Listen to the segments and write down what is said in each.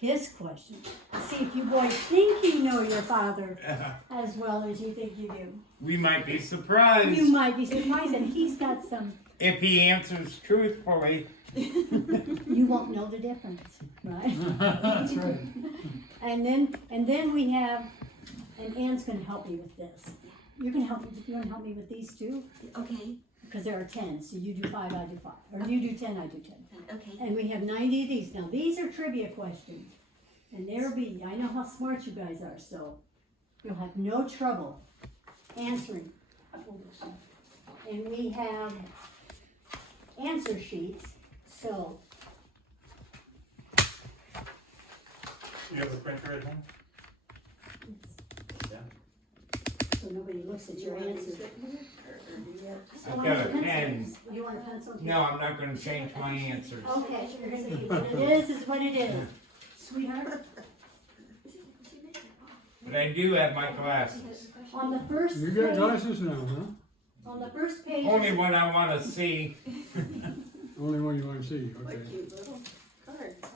his question. See if you boys think you know your father as well as you think you do. We might be surprised. You might be surprised that he's got some, If he answers truthfully. you won't know the difference, right? That's right. And then we have, and Ann's gonna help me with this. You're gonna help me, you wanna help me with these two? Okay, Because there are 10, so you do 5, I do 5. Or you do 10, I do 10. okay. And we have 90 of these. Now, these are trivia questions. And there'll be, I know how smart you guys are, so you'll have no trouble answering. And we have answer sheets, so. You have a printer at home? Yeah. So nobody looks at your answers. I've got a pen. You want a pencil? No, I'm not gonna change my answers. Okay, you're gonna see what it is what it is. Sweetheart, But I do have my glasses. on the first You got page, glasses now, huh? on the first page. Only when I wanna see. Only one you wanna see, okay.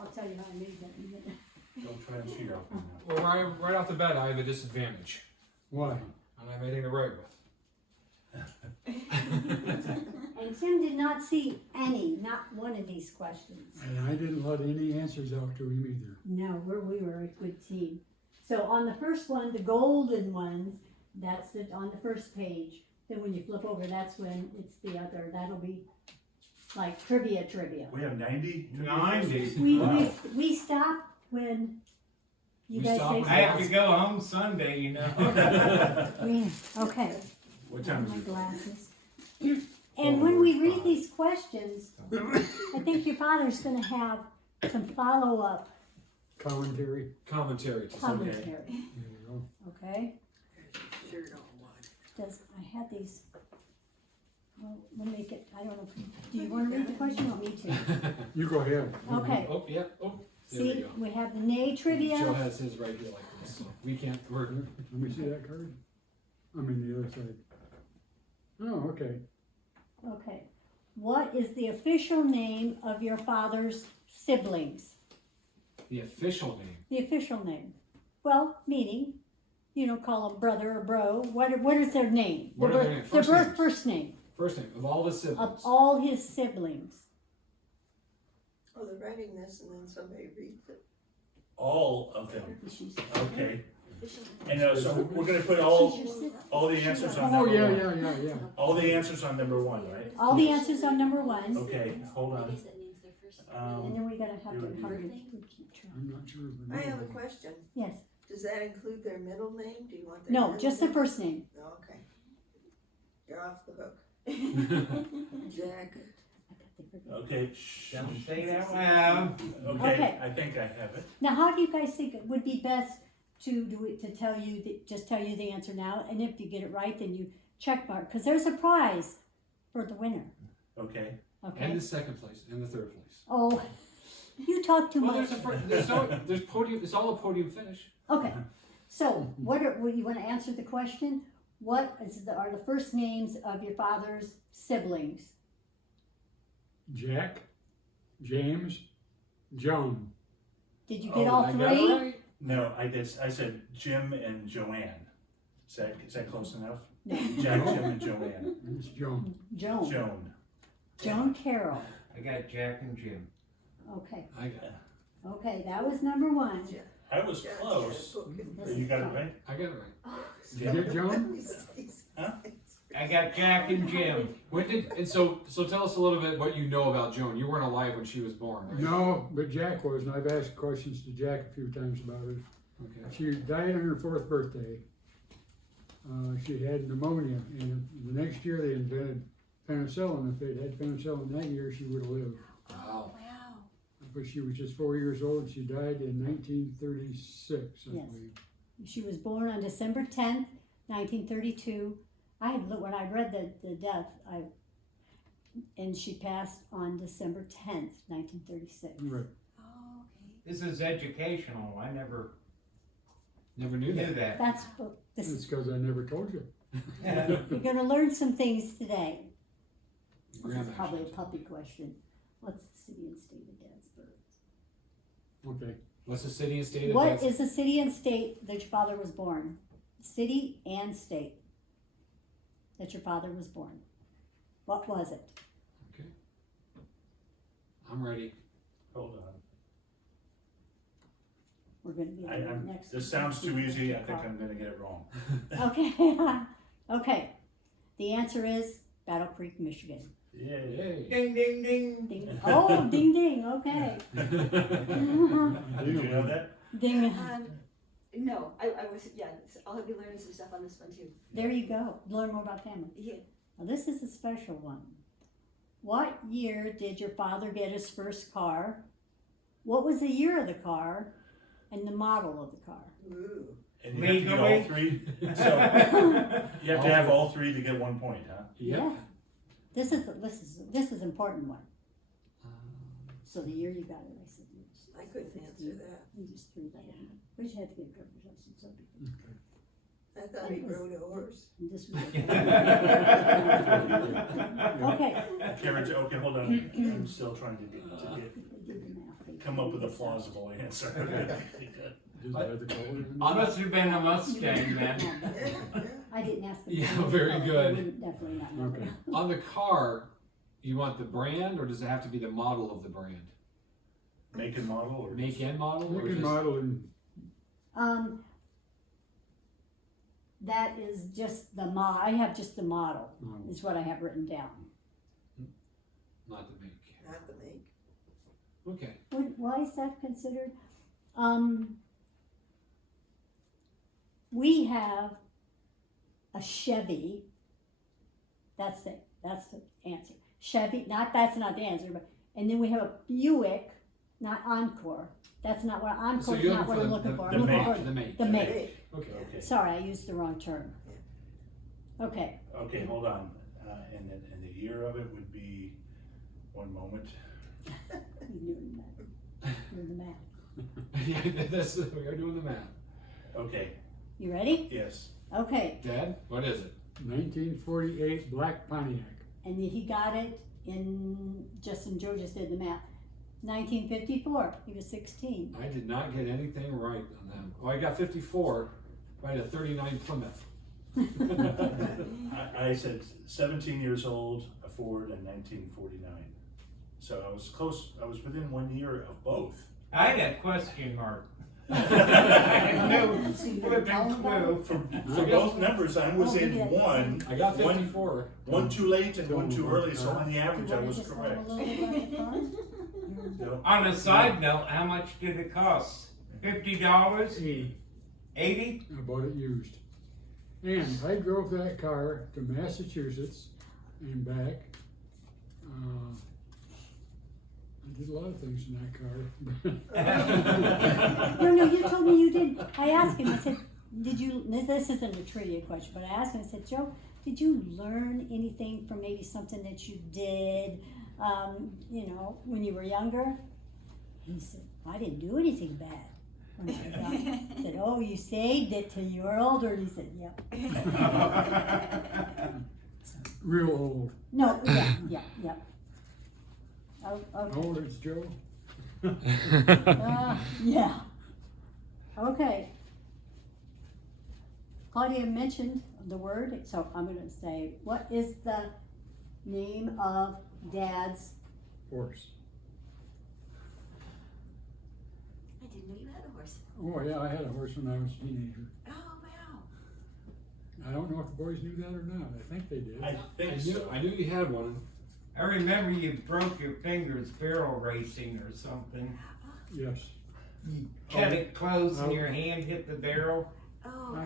I'll tell you how I made that in a minute. Don't try and cheat off me now. Well, right off the bat, I have a disadvantage. Why? I don't have anything to write with. And Tim did not see any, not one of these questions. And I didn't let any answers out to him either. No, we were a good team. So on the first one, the golden ones, that's it on the first page. Then when you flip over, that's when it's the other, that'll be like trivia. We have 90? 90. We stop when you We guys stop say. when I have to go home Sunday, you know. Okay. What time is My it? glasses. And when we read these questions, I think your father's gonna have some follow-up Commentary, Commentary to some commentary, there you go. okay? Does, I had these, well, we'll make it, I don't know, do you wanna read the question or want me to? You go ahead. Okay, Oh, yeah, oh, there we see, go. we have the nay Joe trivia, has his right here like this, so we can't, Let me see that card. I mean, the other side. Oh, okay. okay. What is the official name of your father's siblings? the official name. The official name. Well, meaning, you don't call them brother or bro. What is their name? What are their names? First names. First name First name of all the of siblings. all his siblings. Oh, they're writing this and then somebody reads it. All of them, okay. Official. And so we're gonna put all the answers on Oh, number yeah, one. yeah. All the answers on number one, right? All the answers on number one, Okay, hold What on. is that names their first name? and then we gotta have Here to we hard go. keep track. I'm not sure of the I name. have a question. Yes. Does that include their middle name? Do you want their No, middle just the name? first name. Oh, okay. You're off the hook. Jack. Okay, Don't say that loud. okay, Okay. I think I have it. Now, how do you guys think it would be best to do it, to tell you, just tell you the answer now, and if you get it right, then you check mark, because there's a prize for the winner, Okay, And okay? the second place, and the third place. Oh, you talk too Well, much. there's podium, it's all a podium finish. Okay, so what you want to answer the question? What are the first names of your father's siblings? Jack, James, Joan. Did you get Oh, all I got it three? right. no, I said Jim and Joanne. Is that close enough? No. Jack, Jim, and Joanne. It's Joan. Joan. Joan. Carroll. I got Jack and Jim. Okay, I got it. okay, that was number one. I was Jack's close. got a book in This You is got it fun. right? I got it right. Did you get Joan? Huh? I got Jack and Jim. So tell us a little bit what you know about Joan. You weren't alive when she was born, right? No, but Jack was, and I've asked questions to Jack a few times about her. Okay. She died on her 4th birthday. She had pneumonia, and the next year they invented penicillin. If they'd had penicillin that year, she would have lived. Wow. Wow. But she was just 4 years old. She died in 1936, I Yes. believe. She was born on December 10th, 1932. I had looked when I read the death, and she passed on December 10th, 1936. Right. Oh, okay. This is educational. I never Never knew knew that. that. That's what this It's is. because I never told you. You're going to learn some things today. This Graham is probably a actually. puppy question. What's the city and state of Dad's birth? Okay. What's the city and state of What Benson? is the city and state that your father was born? City and state that your father was born. What was it? Okay. I'm ready. Hold on. We're gonna be I'm, next. this sounds too next easy, I week. think I'm gonna get it wrong. Okay, okay. The answer is Battle Creek, Michigan. Yay. Yay. Ding, ding, ding. Ding. Oh, ding ding, okay. Did you know that? Ding. No, I was, yeah, I'll be learning some stuff on this one too. There you go. Learn more about family. Yeah. Now, this is a special one. What year did your father get his first car? What was the year of the car and the model of the car? Ooh. And you have to get all Legally? three, so you have to have all three to get 1 point, huh? Yeah. This is important one. So the year you got it, I said, I couldn't answer that. you just threw that in. We just had to get a driver's license. So I thought he rode a horse. and this was okay. Karen, okay, hold on, I'm still trying to get, come up with a plausible answer. Does it have the color in it? I must have been a Mustang then. Yeah, yeah. I didn't ask them. Yeah, very I good. wouldn't definitely not know. Okay. On the car, you want the brand or does it have to be the model of the brand? Make and model or? Make and model? Or Make and just- model and That is just the I have just the model, model. is what I have written down. Not the make. Not the make. Okay. Why is that considered? We have a Chevy. That's the answer. Chevy, that's not the answer, but, and then we have a Buick, not Encore. That's not what, So Encore's you're not what I'm looking for. the I'm looking make. for The make. the make. Make. Okay. Okay, Sorry, I used the wrong term. Okay, okay, hold on, and the year of it would be, 1 moment. you're doing that. Doing the math. Yeah, that's, we are doing the math. Okay, You ready? yes, Okay, Dad, what is it? 1948 black Pontiac. and he got it in, Justin Joe just did the math. 1954, he was 16. I did not get anything right on that. Oh, I got 54. I had a 39 Plymouth. I said 17 years old, a Ford in 1949. So I was close, I was within 1 year of both. I had a question mark. So No you flipping tell him about clue. For both numbers, I was Oh, in yeah. one, I got 54. one too late and one too early, so on the Do average you I wanna was just tell him correct. a little bit about the car? No, On a side note, how much did it cost? $50? 80. 80? I bought it used. And I drove that car to Massachusetts and back. I did a lot of things in that car. No, you told me you did. I asked him, I said, did you, this isn't a trivia question, but I asked him, I said, Joe, did you learn anything from maybe something that you did, when you were younger? He said, I didn't do anything bad when I was young. I said, oh, you saved it till you were older? He said, yep. Real old. No, yeah. Oh, okay. How old is Joe? Yeah. Okay. Claudia mentioned the word, so I'm gonna say, what is the name of Dad's? Horse. I didn't know you had a horse. Oh yeah, I had a horse when I was a teenager. Oh, wow. I don't know if the boys knew that or not. I think they did. I think so. I knew you had one. I remember you broke your fingers barrel racing or something. Yes. You cut it close and Oh. your hand hit the barrel. Oh,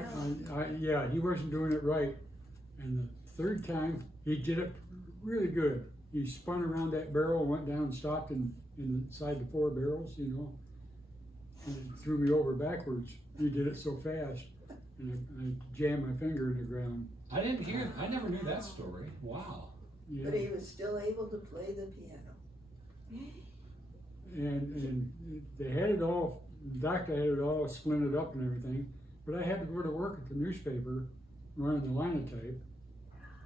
no. Yeah, he wasn't doing it right. And the third time, he did it really good. He spun around that barrel, went down and stopped inside the 4 barrels, and it threw me over backwards. He did it so fast, and I jammed my finger in the ground. I never knew that story. Wow. Yeah. But he was still able to play the piano. And they had it all, the doctor had it all splintered up and everything, but I had to go to work at the newspaper running the linotype,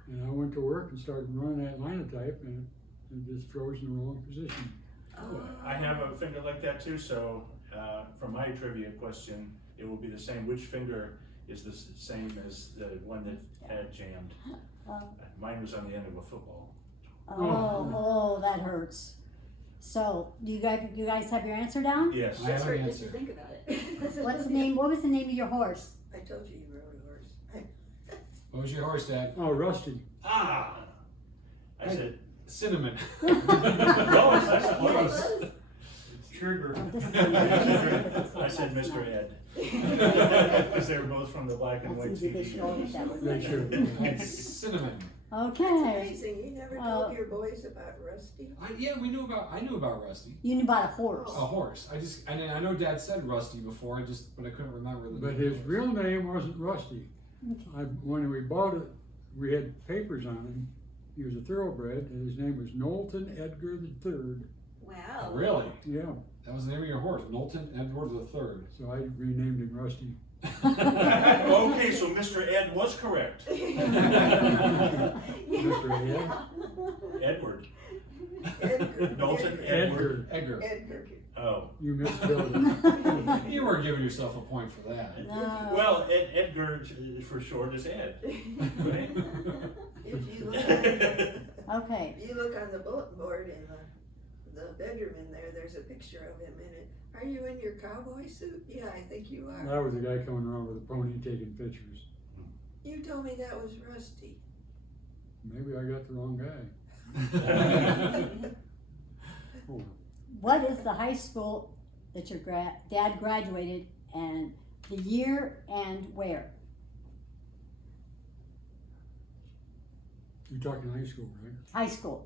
and I went to work and started running that linotype, and it just froze in the wrong position. I have a finger like that too, so for my trivia question, it will be the same. Which finger is the same as the one that had jammed? Mine was on the end of a football. Oh, that hurts. So, do you guys have your answer down? Yes. I That's have an hard just to answer. think about it. What's the name? What was the name of your horse? I told you you rode a horse. What was your horse, Dad? Oh, Rusty. Ah! I said, Cinnamon. no, that's Yeah, close. it was. Trigger. Oh, this is- I said Mr. Ed. Because they were both from the black and white That's easy, they TV. should all get that one. They should. It's cinnamon. That's Okay. amazing. You never told your boys about Rusty? I knew about Rusty. You knew about a horse. A horse. I know Dad said Rusty before. but I couldn't remember the But name. his real name wasn't Rusty. When we bought it, we had papers on him. He was a thoroughbred, and his name was Knowlton Edgar III. Wow. Really? Yeah, That was the name of your horse, Knowlton Edward III. so I renamed him Rusty. Okay, so Mr. Ed was correct. Mr. Ed? Edward. Edgar. Knowlton Edward. Edgar. Edgar. Edgar. Oh. You misspelled it. You weren't giving yourself a point for that. No. Well, Edgar for short is Ed. Right? If you look Okay. if you look on the bulletin board in the bedroom in there, there's a picture of him in it. Are you in your cowboy suit? Yeah, I think you are. That was the guy coming around with a pony taking pictures. You told me that was Rusty. Maybe I got the wrong guy. Oh, What is the high school that your dad graduated, and the year and where? you're talking high school, right? High school.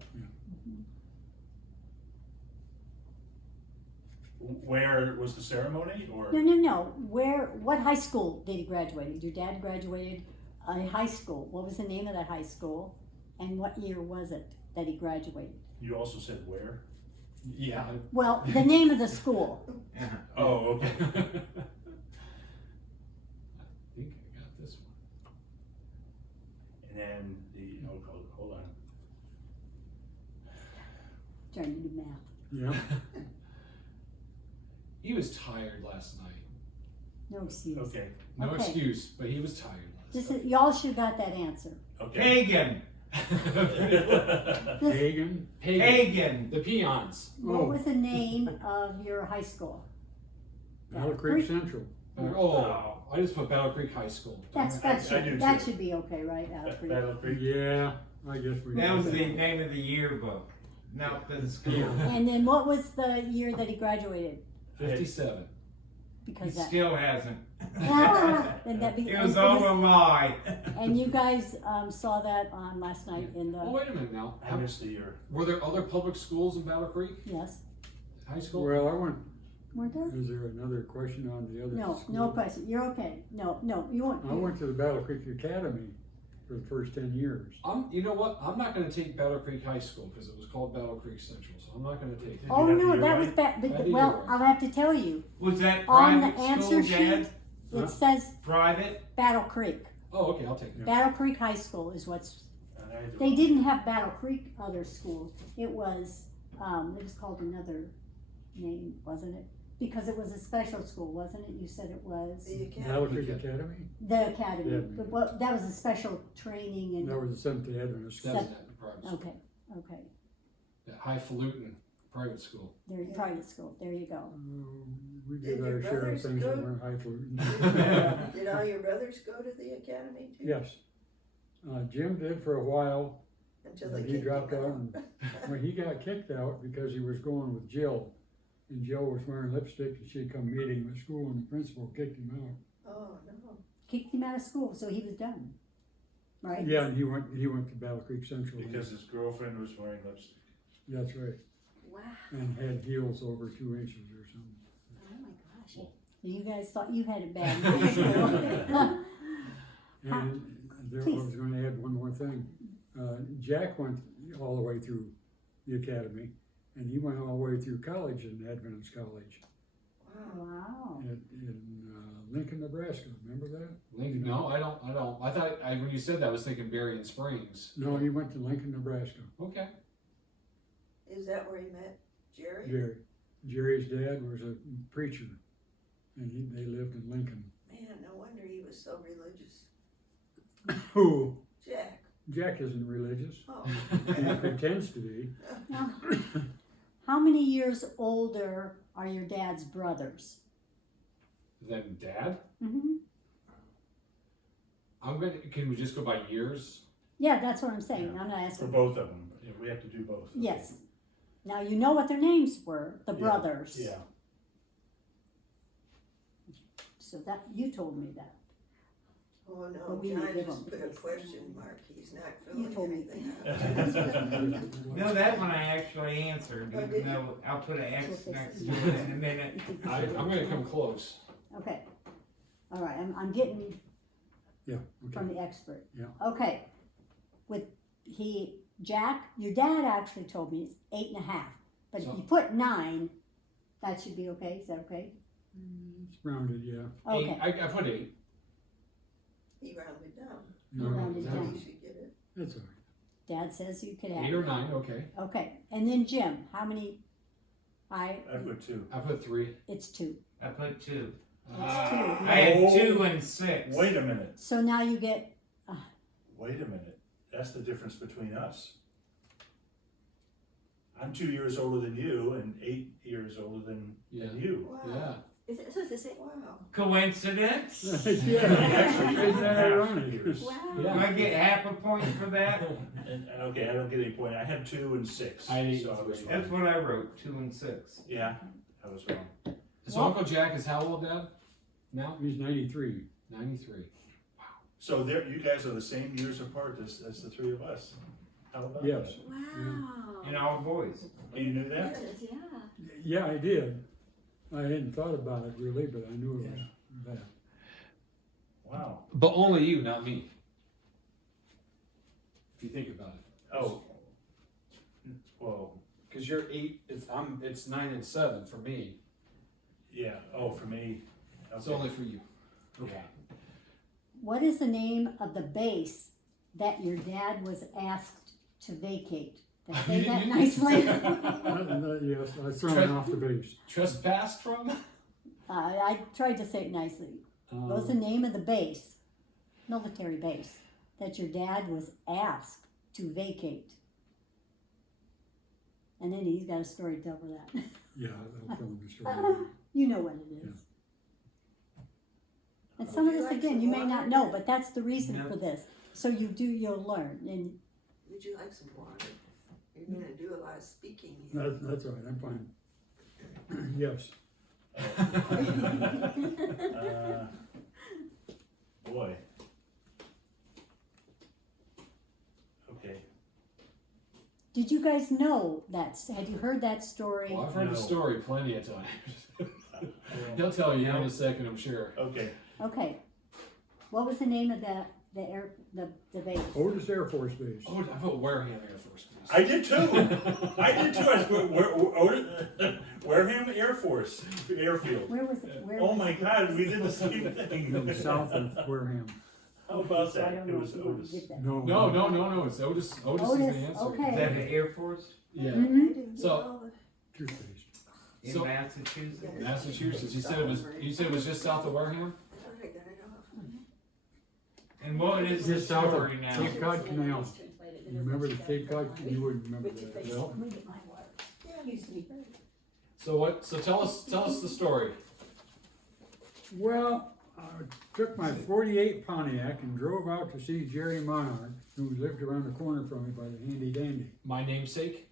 Where was the ceremony, or? No. What high school did he graduate? Your dad graduated a high school. What was the name of that high school? And what year was it that he graduated? You also said where? Yeah. Well, the name of the school. Oh, okay. I think I got this one. And then hold on. Trying to do math. Yeah. He was tired last night. No excuse. Okay. No Okay. excuse, but he was tired last night. Y'all should have got that answer. Okay. Pagan. Hagen. Pagan. The peons. What Oh. was the name of your high school? Battle Creek Central. Oh, I just put Battle Creek High School. I do That too. should be okay, right? Battle Creek. Battle Creek. Yeah, I guess we. That was the name of the yearbook, not the school. And then what was the year that he graduated? 57. He Because that. still hasn't. And that be, It was all a lie. and you guys saw that on last night in Oh, the, wait a minute now. I missed the year. Were there other public schools in Battle Creek yes, High School? Well, I want, weren't there? is there another question on the other No, school? no question, you're okay, no, you won't. I went to the Battle Creek Academy for the first 10 years. You know what? I'm not going to take Battle Creek High School because it was called Battle Creek Central, so I'm not going to take it. Oh, Did you no, have the that year was right? bad, I did well, year right. I'll have to tell you, Was that on the private answer school, sheet, Dad? Huh? it says Private? Battle Creek. Oh, okay, I'll take it. Battle Creek High School is what's, And I had the they wrong- didn't have Battle Creek other schools, it was called another name, wasn't it? Because it was a special school, wasn't it? You said it was The Battle academy. Creek Academy? the academy, Yeah. but what, that was a special training and, That was the Seventh Day Adventist That school. was that private school. okay, That highfalutin private school. there, private school, there you go. We Did did your our share of brothers things go? that weren't highfalutin. Did all your brothers go to the academy too? Yes. Jim did for a while, Until and they he kicked dropped him out. And, well, he got kicked out because he was going with Jill. And Jill was wearing lipstick and she'd come meet him at school and the principal kicked him out. Oh, no. Kicked him out of school, so he was done, right? Yeah, and he went to Battle Creek Central. Because his girlfriend was wearing lipstick. That's right. Wow. And had heels over 2 inches or something. Oh my gosh. You guys thought you had it bad in high school. And there, I Please. was going to add one more thing. Jack went all the way through the academy, and he went all the way through college in Adventist College Wow. in Lincoln, Nebraska. Remember that? Lincoln? No, I don't. I thought when you said that, I was thinking Berrien Springs. No, he went to Lincoln, Nebraska. Okay. Is that where he met Jerry? Jerry's dad was a preacher, and they lived in Lincoln. Man, no wonder he was so religious. Who? Jack. Isn't religious. Oh. He pretends to be. Now, how many years older are your dad's brothers? Then dad? Mm-hmm. Can we just go by years? Yeah, that's what I'm saying. Yeah. I'm not For asking. both of them, yeah, we have to do both. Yes. Now you know what their names were, the Yeah. brothers. Yeah, So that you told me that. Oh no, But we John didn't give just him put a this. question mark. He's not You filling told me anything out. No, that one I actually answered, Oh, did even you? though I'll put an X So next fix to it in a minute. I'm gonna come close. Okay. All right. I'm getting Yeah, from okay. the expert. Yeah. Okay. Jack, your dad actually told me it's 8.5. But if So- you put 9, that should be okay. Is that okay? It's rounded, yeah. Okay. I put 8. He rounded down. No, rounded that- down. He should get it. That's all right. Dad says you could have 8 or 9, okay. Okay. And then Jim, how many? I put 2. I put 3. It's 2. I put 2. It's 2. I had 2 and 6. Wait a minute, So now you get wait a minute, that's the difference between us. I'm 2 years older than you and 8 years older than Yeah. you. Wow. Yeah. So it's the same. Wow. Coincidence? Yeah, Actually, isn't that half ironic? years. Do Yeah. I get half a point for that? And, okay, I don't get any point, I had 2 and 6. I had 8 so and I was 3. wrong. That's what I wrote, 2 and 6. Yeah, I was wrong. So Well- Uncle Jack is how old, Dad? Now? He's 93. 93. So there, you guys are the same years apart as the 3 of us. How about Yes. that? Wow. And all boys. Oh, you knew that? Yes, yeah. Yeah, I did. I hadn't thought about it really, but I knew it was that. Wow. But only you, not me. If you think about it. Oh. Well, Because you're 8, it's 9 and 7 for me. yeah, oh, for me. It's okay. only for you. Okay. what is the name of the base that your dad was asked to vacate? Did I say that nicely? Yes, I thrown off the base. Trespassed from? I tried to say it nicely. What was the name of the base, military base, that your dad was asked to vacate? And then he's got a story to tell for that. Yeah, I'll tell him the story. You know what it is. And some Would of you this, like again, some you may water? not know, but that's the reason No. for this. So you'll learn. And Would you like some water? You're gonna do a lot of speaking here. That's all right, I'm fine. Yes. Boy. Okay. did you guys know that? Had you heard that story? Well, I've heard the No. story plenty of times. He'll tell you in a second, I'm sure. Okay. Okay. What was the name of the base? Otis Air Force Base. Oh, I put Wareham Air Force Base. I did too. I did too. I put Wareham Air Force Airfield. Where was it? Where Oh was my it? God, we did the same It was thing. south of Wareham. How about So I that? don't It know was if you want to Otis. get that. No, it's Otis. Otis is the Otis, answer. okay. Is that the Air Force Yeah. Mhm. I didn't So- get all the- Two Base. in So- Massachusetts? Massachusetts. You said it was just south of Wareham? I thought I got it off. And what is the Just south of story now? Cape Cod Canal. You remember the Cape Cod? You wouldn't remember that. No. Let me get my water. Used to be. So tell us the story. Well, I took my 48 Pontiac and drove out to see Jerry Monarch, who lived around the corner from me by the Handy Dandy. My namesake?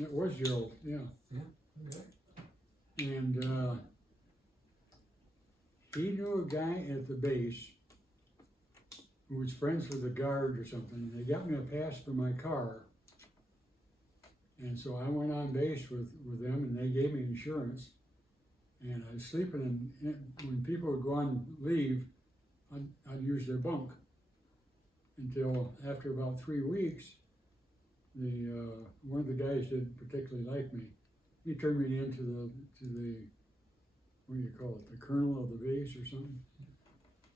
It was Gerald, yeah. Okay. And he knew a guy at the base who was friends with the guard or something. And they got me a pass for my car. And so I went on base with them, and they gave me insurance. And I was sleeping, and when people would go on leave, I'd use their bunk. Until after about 3 weeks, one of the guys didn't particularly like me. He turned me into the what do you call it, the colonel of the base or something.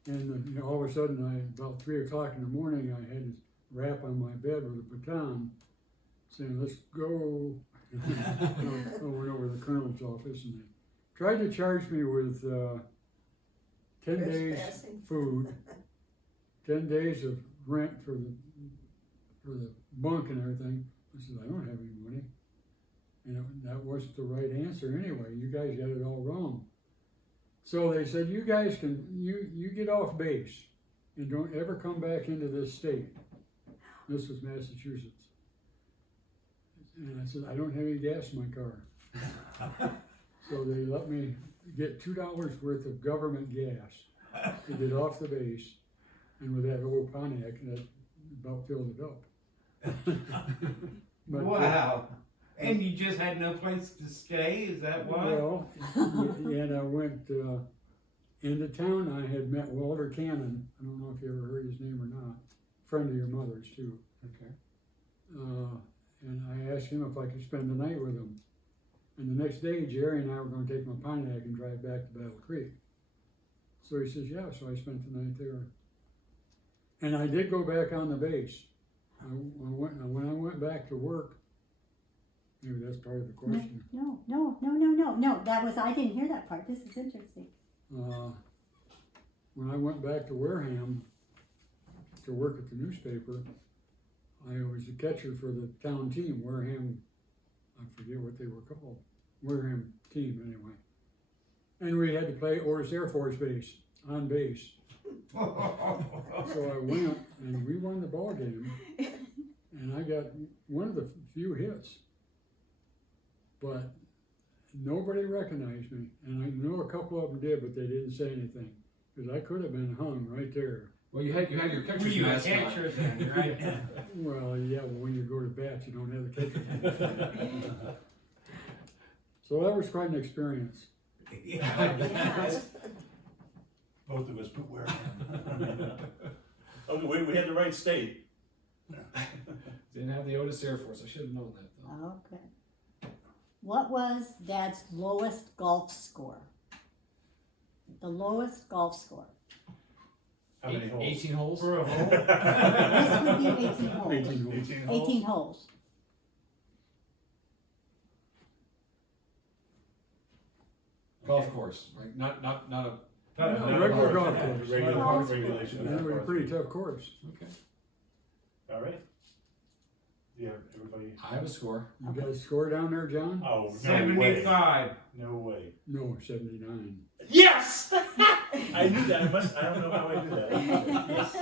And all of a sudden, about 3 o'clock in the morning, I had to rap on my bed with a baton, saying, let's go. I went over to the colonel's office and they tried to charge me with 10 days Trespassing. food, 10 days of rent for the bunk and everything. I said, I don't have any money. And that wasn't the right answer anyway. You guys got it all wrong. So they said, you guys can, you get off base and don't ever come back into this state. This was Massachusetts. And I said, I don't have any gas in my car. So they let me get $2 worth of government gas to get off the base. And with that old Pontiac, that about filled it up. But, Wow. And you just had no place to stay, is that why? Well, and I went into town. I had met Walter Cannon. I don't know if you ever heard his name or not. Friend of your mother's too. Okay. And I asked him if I could spend the night with him. And the next day, Jerry and I were going to take my Pontiac and drive back to Battle Creek. So he says, yeah. So I spent the night there. And I did go back on the base. When I went back to work, maybe that's part of the question. No. That was, I didn't hear that part. This is interesting. When I went back to Wareham to work at the newspaper, I was the catcher for the town team, Wareham, I forget what they were called, Wareham team anyway. And we had to play Otis Air Force Base, on base. So I went and we won the ball game and I got one of the few hits. But nobody recognized me, and I know a couple of them did, but they didn't say anything, because I could have been hung right there. Well, you had your Were catcher's you a mask on. catcher then, right? Well, yeah, well, when you go to bat, you don't have the catcher. So that was quite an experience. Yeah. Both of us put where. Okay, we had the right state. Didn't have the Otis Air Force. I should have known that though. Okay. What was Dad's lowest golf score? The lowest golf score. How many holes? 18 holes. For a hole? This would be 18 holes. 18 holes. 18 holes? 18 holes. Golf course, right? Not a. No, regular golf course. Regular Golf regulation. And it was a pretty tough course. Okay. All right. Yeah, everybody. I have a score. You got a score down there, John? Oh, no way. 75. No way. No, 79. Yes! I knew that. I don't know how I knew that. Yes.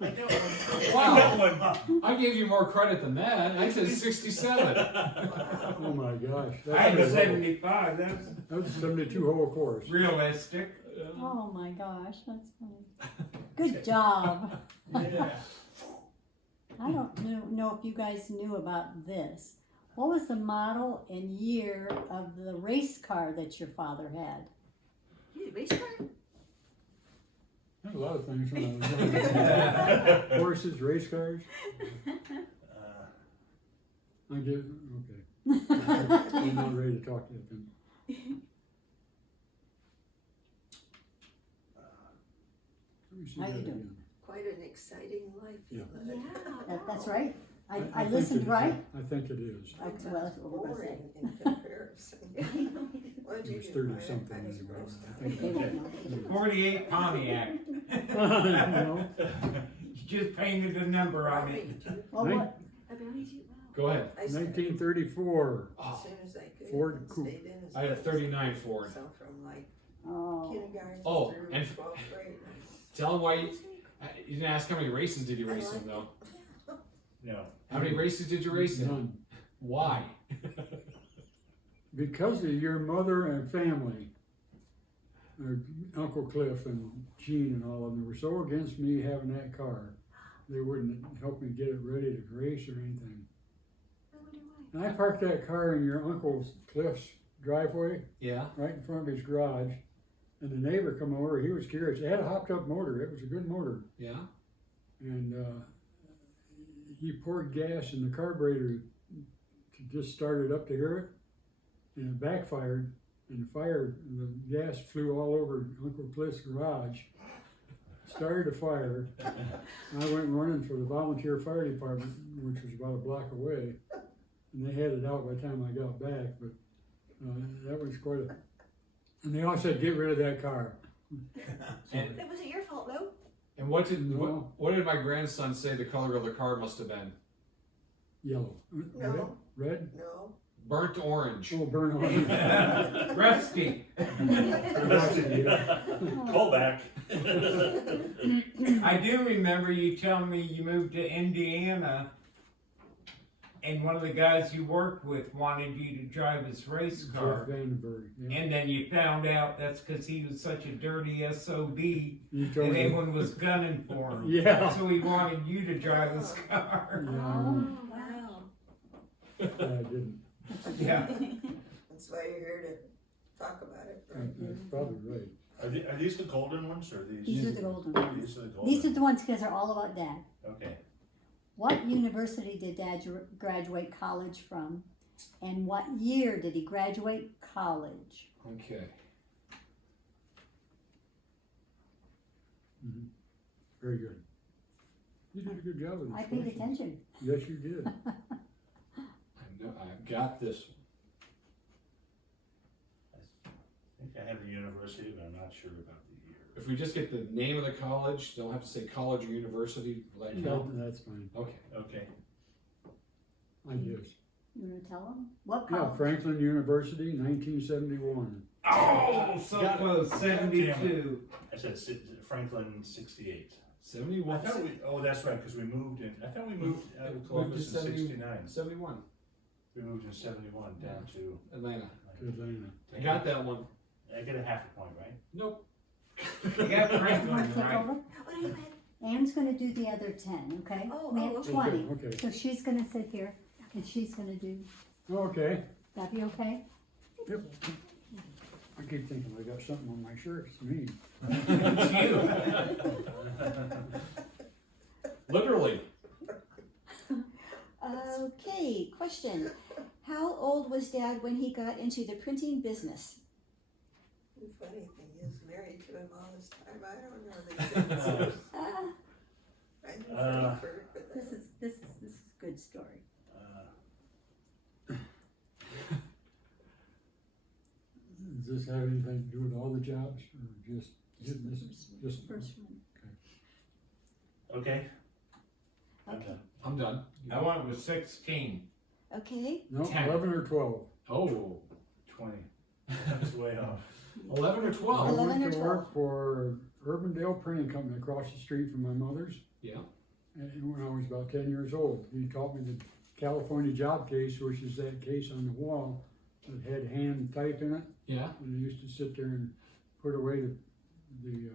I know one. Wow. I know one. I gave you more credit than that. I said 67. Oh my gosh. I had a That 75, that's was a 72-hole course. realistic. Oh my gosh, that's funny. Good job. Yeah. I don't know if you guys knew about this. What was the model and year of the race car that your father had? You race car? There's a lot of things when I was young. Horses, race cars. I did, okay. I'm not ready to talk yet then. Let me see How you that doing? again. Quite an exciting life you Yeah. led. That's right. I think listened it- right. I think it is. Okay, well, that's what we're gonna say. Boring in comparison. What did It you was do? 30 Brian? something I was anyway. supposed to- I think They won't know. 48 Pontiac. No. You just painted a number on it. Well, Right. what, A brownie too? Wow. Go ahead. I said 1934. as Oh, soon as I could. Ford and Coupe. stayed in as I had a long as 39 Ford. So from like oh, kindergarten Oh, through and- 12th grade. Tell them why you didn't ask how many races did you race in though. No. How many races did you race in? None. Why? Because of your mother and family, Uncle Cliff and Gene and all of them, they were so against me having that car, they wouldn't help me get it ready to race or anything. I wonder why. And I parked that car in your Uncle Cliff's driveway, Yeah. right in front of his garage, and the neighbor come over, he was curious, it had a hopped up motor, it was a good motor, Yeah. and he poured gas in the carburetor to just start it up to hear it, and it backfired, and the gas flew all over Uncle Cliff's garage. started a fire. I went running for the volunteer fire department, which was about a block away, and they had it out by the time I got back. But that was quite a. And they all said, "Get rid of that car." And, It wasn't your fault though. and what did No. what did my grandson say the color of the car must have been? Yellow. No. Red? No. Burnt orange. Oh, burn orange. Rusty. Call back. I do remember you telling me you moved to Indiana and one of the guys you worked with wanted you to drive his race Jeff car. Vandenberg. Yeah. And then you found out that's because he was such a dirty SOB He and told me. everyone was gunning for him. Yeah. So he wanted you to drive his car. Yeah, Oh, wow. I didn't. Yeah. That's why you're here to talk about it, right? That's probably right. Are these the golden ones or these? These are the golden ones. These are the golden. These are the ones because they're all about Dad. Okay. What university did Dad graduate college from? And what year did he graduate college? Okay. Very good. You did a good job with this I paid question. attention. Yes, you did. I know I've got this one. I think I have the university, but I'm not sure about the year. If we just get the name of the college, don't have to say college or university. Will that count? That's fine. Okay. Okay. I guess. You wanna tell him? What Yeah, college? Franklin University, 1971. Oh, so Got it. close. 72. I said Franklin 68. 71. I thought oh, that's right, because we moved in, I thought we moved out of Columbus in 69. 71. We moved in 71 down to, Atlanta. To Atlanta. I got that one. I get a half a point, right? Nope. You got You Franklin wanna take right. over? Oh, no, you had. Anne's gonna do the other 10, okay? Oh, We oh, have okay. 20. Okay. So she's gonna sit here and she's gonna do, Okay. that be okay? Yep. I keep thinking I got something on my shirt. It's me. It's you. Literally. Okay, question. How old was Dad when he got into the printing business? The funny thing is, married to him all this time, I don't know these things. Ah, I knew Frankfurt, but this is a good story. Does this have anything to do with all the jobs or just this? First one. Okay. I'm Okay. done. I'm done. I went with 16. Okay. No, 10. 11 or 12. Oh, 20. That's way off. 11 or I 12. 11 went or to 12. work for Urbandale Printing Company across the street from my mother's. Yeah. And when I was about 10 years old, he taught me the California job case, which is that case on the wall that had hand type in it. Yeah. And I used to sit there and put away the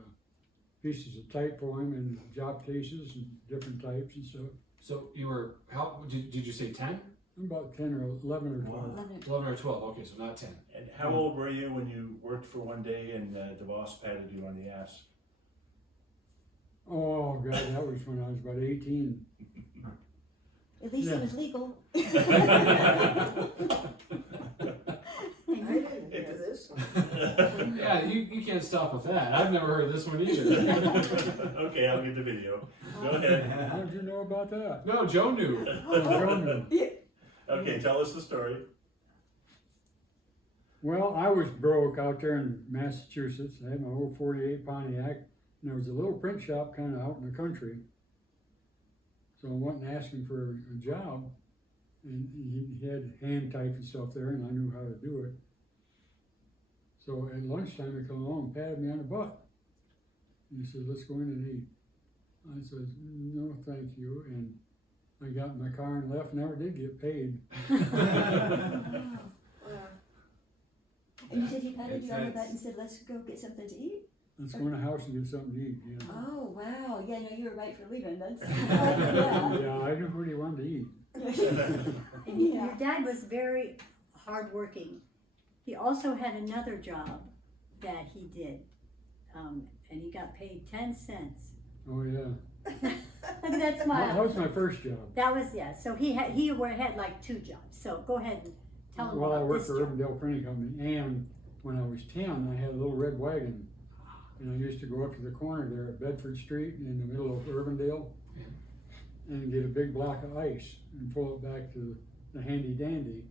pieces of type for him in job cases and different types and stuff. So you were, how, did you say 10? I'm about 10 or 11 or 12. 11 or 12. Okay, so not 10. And how old were you when you worked for one day and the boss patted you on the ass? Oh, God, that was when I was about 18. At least Yeah. it was legal. I didn't hear this one. Yeah, you can't stop with that. I've never heard this one either. Okay, I'll get the video. Go ahead. How did you know about that? No, Joe knew. Oh, Joe knew. Okay, tell us the story. Well, I was broke out there in Massachusetts. I had my old 48 Pontiac, and there was a little print shop kind of out in the country. So I went and asked him for a job, and he had hand type and stuff there, and I knew how to do it. So at lunchtime, he come along and patted me on the butt. And he said, "Let's go in and eat." I said, "No, thank you." And I got in my car and left, never did get paid. And you said he patted you on the It's- butt and said, let's go get something to eat? Let's go in the house and get something to eat, yeah. Oh, wow. Yeah, no, you were right for leaving. That's, yeah. Yeah, I knew what he wanted to eat. And your dad was very hardworking. He also had another job that he did, and he got paid 10 cents. Oh, yeah. Look at that That smile. was my first job. That was, yeah, so he had like 2 jobs, so go ahead and tell him Well, I about worked this for job. Urbandale Printing Company, and when I was 10, I had a little red wagon. And I used to go up to the corner there at Bedford Street in the middle of Urbandale and get a big block of ice and pull it back to the handy dandy.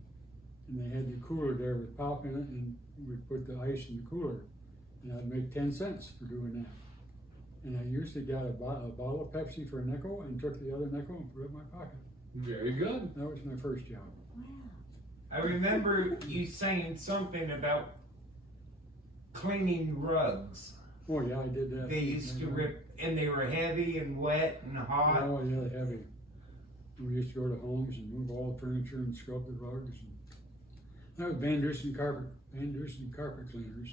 And they had the cooler there with pop in it, and we'd put the ice in the cooler. And I'd make 10 cents for doing that. And I usually got a bottle of Pepsi for a nickel and took the other nickel and put it in my pocket. Very good. That was my first job. I remember you saying something about cleaning rugs. Oh yeah, I did that. They used to rip, and they were heavy and wet and hot. Oh yeah, heavy. We used to go to homes and move all the furniture and scrub the rugs. And that was Van Dusen carpet cleaners.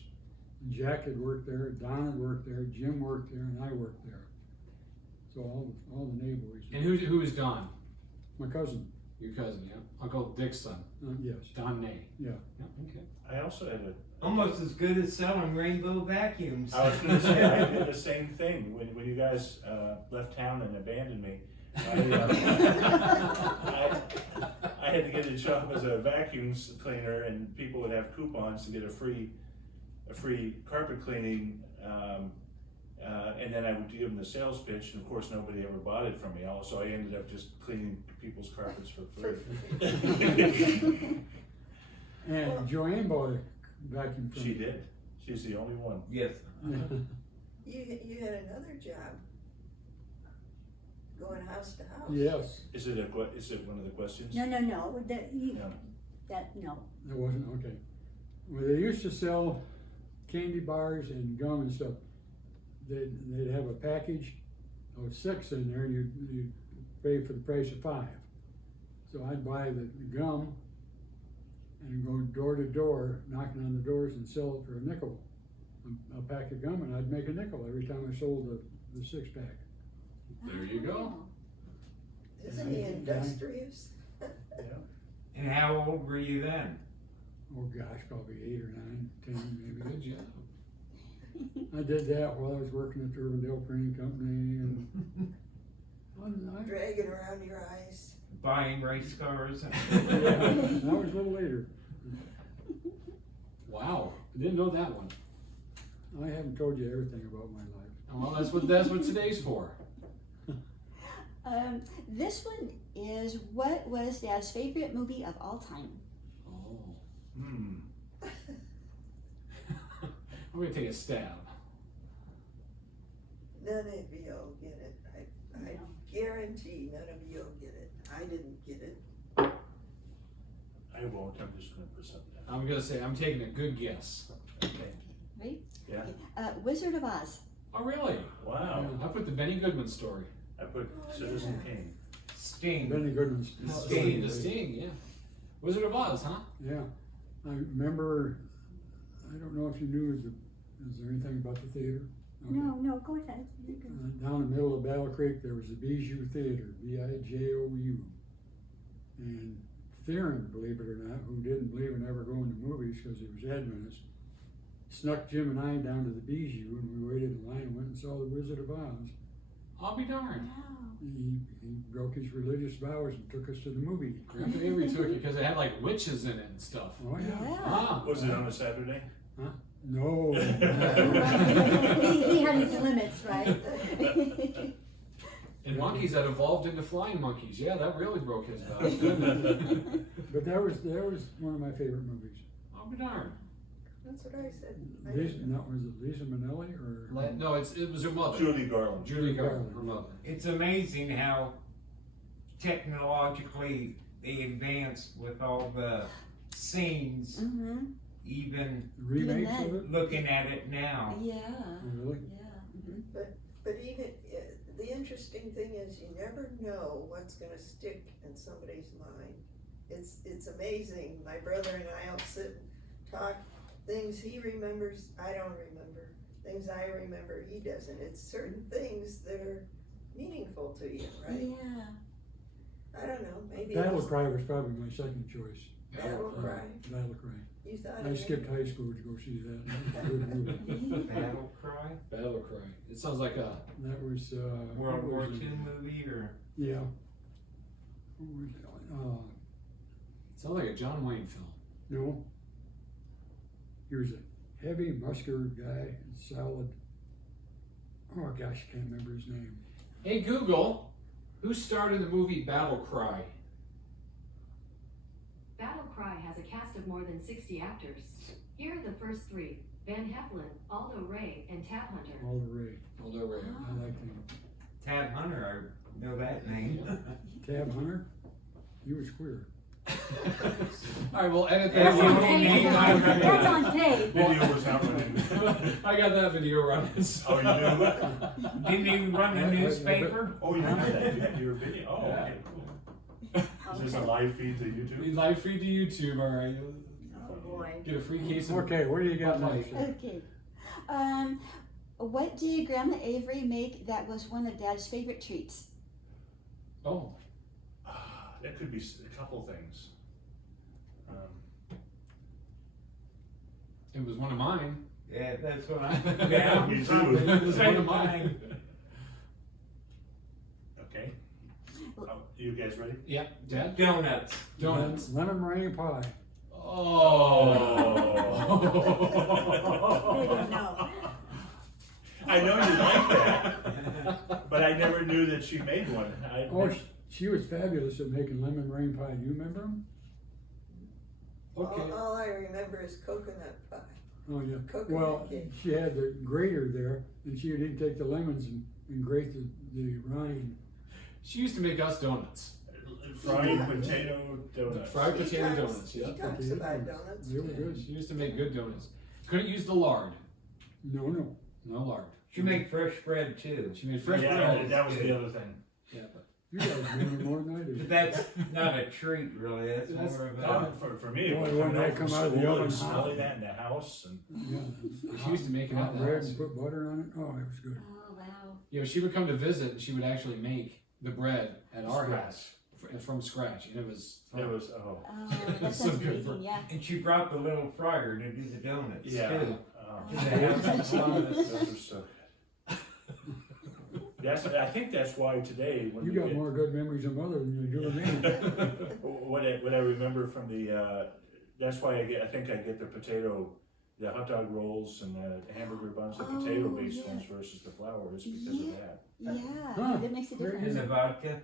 And Jack had worked there, Don had worked there, Jim worked there, and I worked there. So all the neighbors. And who is Don? My cousin. Your cousin, yeah. Uncle Dick's son. Yes. Don Ney. Yeah. Okay. I also had Almost as good as selling rainbow vacuums. I was gonna say, I did the same thing, when you guys, left town and abandoned me. I had to get a job as a vacuum cleaner, and people would have coupons to get a free carpet cleaning, and then I would give them the sales pitch, and of course, nobody ever bought it from me, so I ended up just cleaning people's carpets for free. And Joanne bought a vacuum from She me. did, she's the only one. Yes. You had another job, going house to house. Yes, Is it one of the questions? No, no, no, No. no. that wasn't, okay. Well, they used to sell candy bars and gum and stuff. They'd have a package of 6 in there, you'd pay for the price of 5. So I'd buy the gum and go door to door, knocking on the doors and sell it for a nickel. A pack of gum, and I'd make a nickel every time I sold the 6-pack. There you go. Isn't he industrious? Yeah. And how old were you then? Oh gosh, probably 8 or 9, 10 maybe. Good job. I did that while I was working at the Urbandale Printing Company, and Dragging around your eyes. Buying race cars? that was a little later. Wow. I didn't know that one. I haven't told you everything about my life. Well, that's what today's for. This one is, what was Dad's favorite movie of all time? Oh. Hmm. I'm gonna take a stab. None of you'll get it. I guarantee none of you'll get it. I didn't get it. I won't, I'm just gonna put something down. I'm gonna say I'm taking a good guess. Okay. Right? Yeah, Wizard of Oz. Oh really? wow, I put the Benny Goodman story. I put Citizen Kane. Sting. Benny Goodman's. Sting. The Sting, yeah. Wizard of Oz, huh? Yeah, I remember, I don't know if you knew, is there anything about the theater? Okay. No, go ahead. You're good. Down in the middle of Battle Creek, there was the Bijou Theater, B-I-J-O-U. And Theron, believe it or not, who didn't believe in ever going to movies because he was Adventist, snuck Jim and I down to the Bijou, and we waited in line and went and saw The Wizard of Oz. I'll be darned. He broke his religious vows and took us to the movie. Grandpa Avery took it because it had like witches in it and stuff. Oh yeah. Ah. Was it on a Saturday? No. He had his limits, right? And monkeys that evolved into flying monkeys. Yeah, that really broke his vows, didn't it? But that was one of my favorite movies. I'll be darned. That's what I said. I Lisa, didn't know. no, was it Lisa Minnelli or? No, it was her mother. Judy Garland. Judy Garland, her mother. It's amazing how technologically they advanced with all the scenes, Mm-hmm. even Remakes Even of it? looking at it now. Yeah. Oh, really? Yeah. Mm-hmm. But even, the interesting thing is you never know what's gonna stick in somebody's mind. It's amazing. My brother and I'll sit and talk, things he remembers, I don't remember. Things I remember, he doesn't. It's certain things that are meaningful to you, right? Yeah. I don't know, maybe. Battle Cry was probably my second choice. Battle Cry. Battle Cry. You thought I of skipped it? high school to go see that. It was a good movie. Battle Cry? Battle Cry. It sounds like a That was, World what War was it? II movie or? Yeah. What was it? sounds like a John Wayne film. No. He was a heavy, muscular guy, solid. Oh gosh, I can't remember his name. Hey Google, who starred in the movie Battle Cry? Battle Cry has a cast of more than 60 actors. Here are the first three: Van Heflin, Aldo Ray, and Tab Hunter. All the Ray. Although Ray. I like him. Tab Hunter, I know that name. Tab Hunter. He was queer. All right, we'll edit That's that. on one. tape. That's on tape. Video was not running. I got that video running. So. Oh, you do? Didn't even run a newspaper? Oh, you had that, you had your video, oh, okay, cool. Is this a live feed to YouTube? Live feed to YouTube, all right. Oh, boy. Get a free case of. Okay, what do you got Bud next? Light. Okay. What did Grandma Avery make that was one of Dad's favorite treats? Oh, That could be a couple things. it was one of mine. Yeah, that's what I, yeah, Me too. probably It was the one same of mine. thing. Okay. You guys ready? Yeah, Dad. Donuts. Donuts. Lemon meringue pie. Oh. They didn't know. I know you like that, but I never knew that she made one. Oh, she was fabulous at making lemon meringue pie. Do you remember them? Okay. All I remember is coconut pie. Oh yeah. Coconut Well, cake. she had the grater there, and she didn't take the lemons and grate the rind. She used to make us donuts. Fried potato donuts. Fried He potato talks- donuts. He Yeah. talks about donuts. They were good. She used to make good donuts. Couldn't use the lard. No. No lard. She made fresh bread too. She made fresh Yeah, bread. that was the other thing. Yeah, but You guys remember more than I do. But that's not a treat really, that's That's more of Uh, a, for me, it Boy, was when coming they out from come out of the school oven and hot. smelling that in the house and. Yeah. She used to make it hot at the bread house. and put butter on it. Oh, it was good. Oh, wow. Yeah, she would come to visit and she would actually make the bread at our Scratch. house from scratch. And it was. That was, oh, Oh, that So sounds good for- amazing, yeah. and she brought the little fryer to do the donuts yeah. too. Oh. To the house. Those are so good. I think that's why today, when You we got get. more good memories of mother than you do of me. What I remember from the, that's why I think I get the hot dog rolls and the hamburger buns, the Oh, potato-based yeah. ones versus the flour is because of that. Yeah, Huh, that makes a very And difference. the vodka.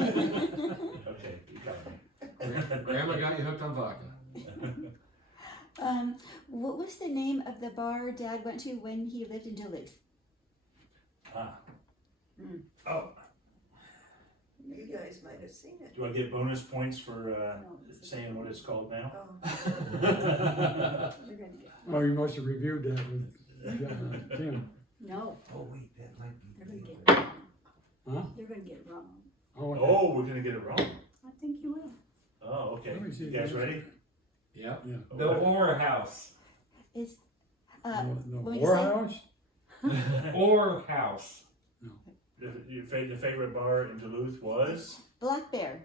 Okay, you got me. Grandma got you hooked on vodka. What was the name of the bar Dad went to when he lived in Duluth? Oh, You guys might have seen it. Do I get bonus points for, saying what it's called now? Oh, You're gonna get, Oh, you must have reviewed that with Tim. no, oh wait, that might you're be. gonna get it wrong. Huh? You're gonna get it wrong. Oh, okay. Oh, we're gonna get it wrong. I think you will. Oh, okay. Let me see You guys ready? Yeah. Yeah. The Orr House. The let me whorehouse? Orr House. The favorite bar in Duluth was? Black Bear.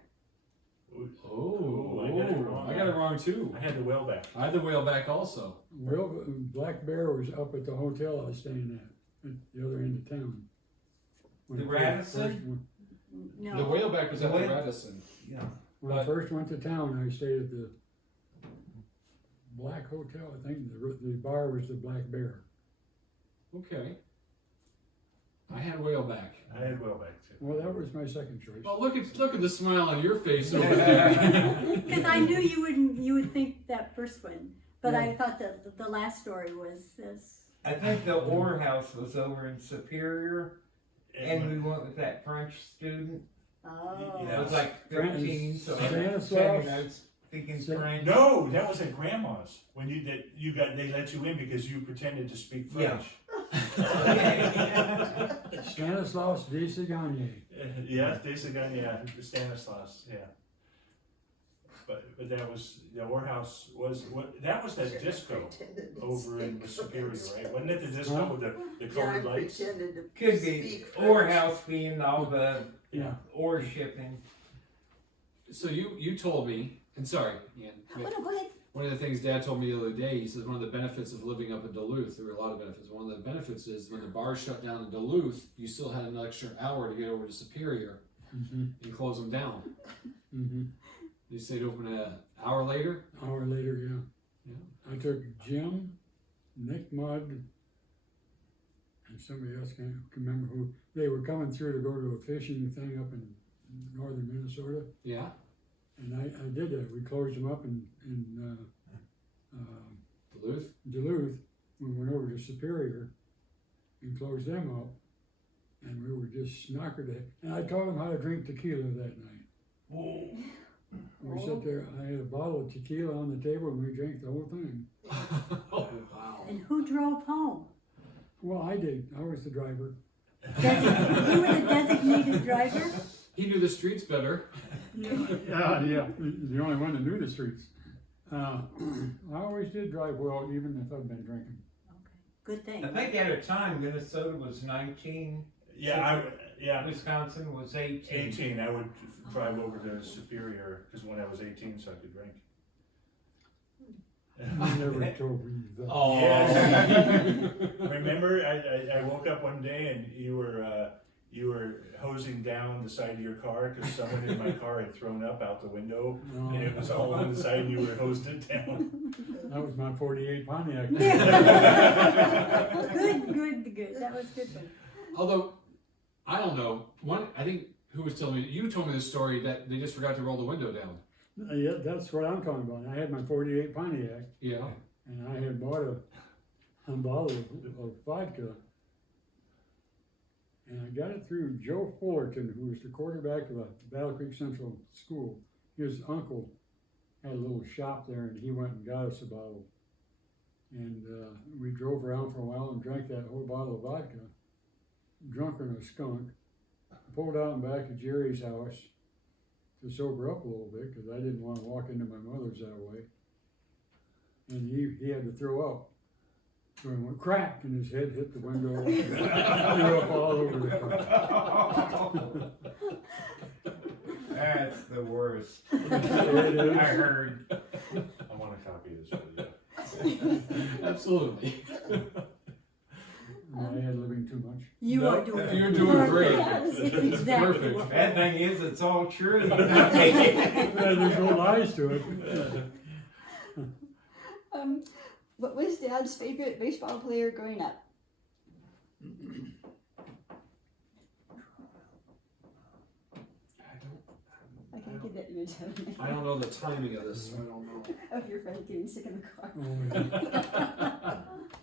Oh, I got it wrong. I got it wrong too. I had the whaleback. I had the whale back also. Well, Black Bear was up at the hotel I was staying at the other end of town. When The I first Radisson? went- The No, whaleback was at the What? Radisson. Yeah. When I first went to town, I stayed at the Black Hotel, I think. The bar was the Black Bear. Okay. I had whaleback. I had whaleback too. Well, that was my second choice. Oh, look at the smile on your face over there. because I knew you would think that first one, but I thought that the last story was this. I think the Orr House was over in Superior, and we went with that French student. Oh. That was like French- 15, so Stanislaus? I was speaking Sa- French. No, that was at grandma's when they let you in because you pretended to speak Yeah. French. Stanislaus de Segagne. Yeah, Stanislaus, yeah. But that was, the Orrhouse that was that disco Pretended to over in speak Superior, French. right? Wasn't it the disco Huh? with the John colored lights? pretended to Could be. speak Orr French. House being all the Yeah. ore shipping. So you told me, and sorry, Ian. Oh, no, go ahead. One of the things Dad told me the other day, he says one of the benefits of living up in Duluth, there were a lot of benefits. One of the benefits is when the bar shut down in Duluth, you still had an extra hour to get over to Superior Mm-hmm. and close them down. Mm-hmm. They stayed open an hour later. Hour later, yeah. Yeah. I took Jim, Nick Mudd, and somebody else can remember who, they were coming through to go to a fishing thing up in northern Minnesota. Yeah. And I did that. We closed them up in Duluth. We went over to Superior and closed them up. And we were just snockered it. And I taught them how to drink tequila that night. We sat there, I had a bottle of tequila on the table and we drank the whole thing. Oh, wow. And who drove home? Well, I did. I was the driver. You were the designated driver? He knew the streets better. Yeah. The only one that knew the streets. I always did drive well, even if I've been drinking. Good thing. I think at a time Minnesota was 19. Yeah, Wisconsin was 18. 18, I would drive over to Superior, because when I was 18, so I could drink. You never told me that. Oh. Yeah. Remember, I woke up one day and you were hosing down the side of your car because someone in my car had thrown up out the window, No. and it was all on the side and you were hosed it down. That was my 48 Pontiac. Good. That was good one. Although, I don't know. I think who was telling me? You told me the story that they just forgot to roll the window down. Yeah, that's what I'm talking about. I had my 48 Pontiac, Yeah. and I had bought a bottle of vodka, and I got it through Joe Fullerton, who was the quarterback of the Battle Creek Central School. His uncle had a little shop there, and he went and got us a bottle. And we drove around for a while and drank that whole bottle of vodka, drunker than a skunk. Pulled out in back of Jerry's house to sober up a little bit, because I didn't want to walk into my mother's that way. And he had to throw up. So he went crack, and his head hit the window, and threw up all over the car. That's the worst. It I is. heard. I want a copy of this video. Absolutely. I had living too much. You No, are doing you're doing great. Yes, it's exactly Perfect. what- Bad thing is, it's all true. There's no lies to it. What was Dad's favorite baseball player growing up? I can't get that image of me. I don't know the timing of this, so I don't know. Of your friend getting sick in the car. Oh, yeah.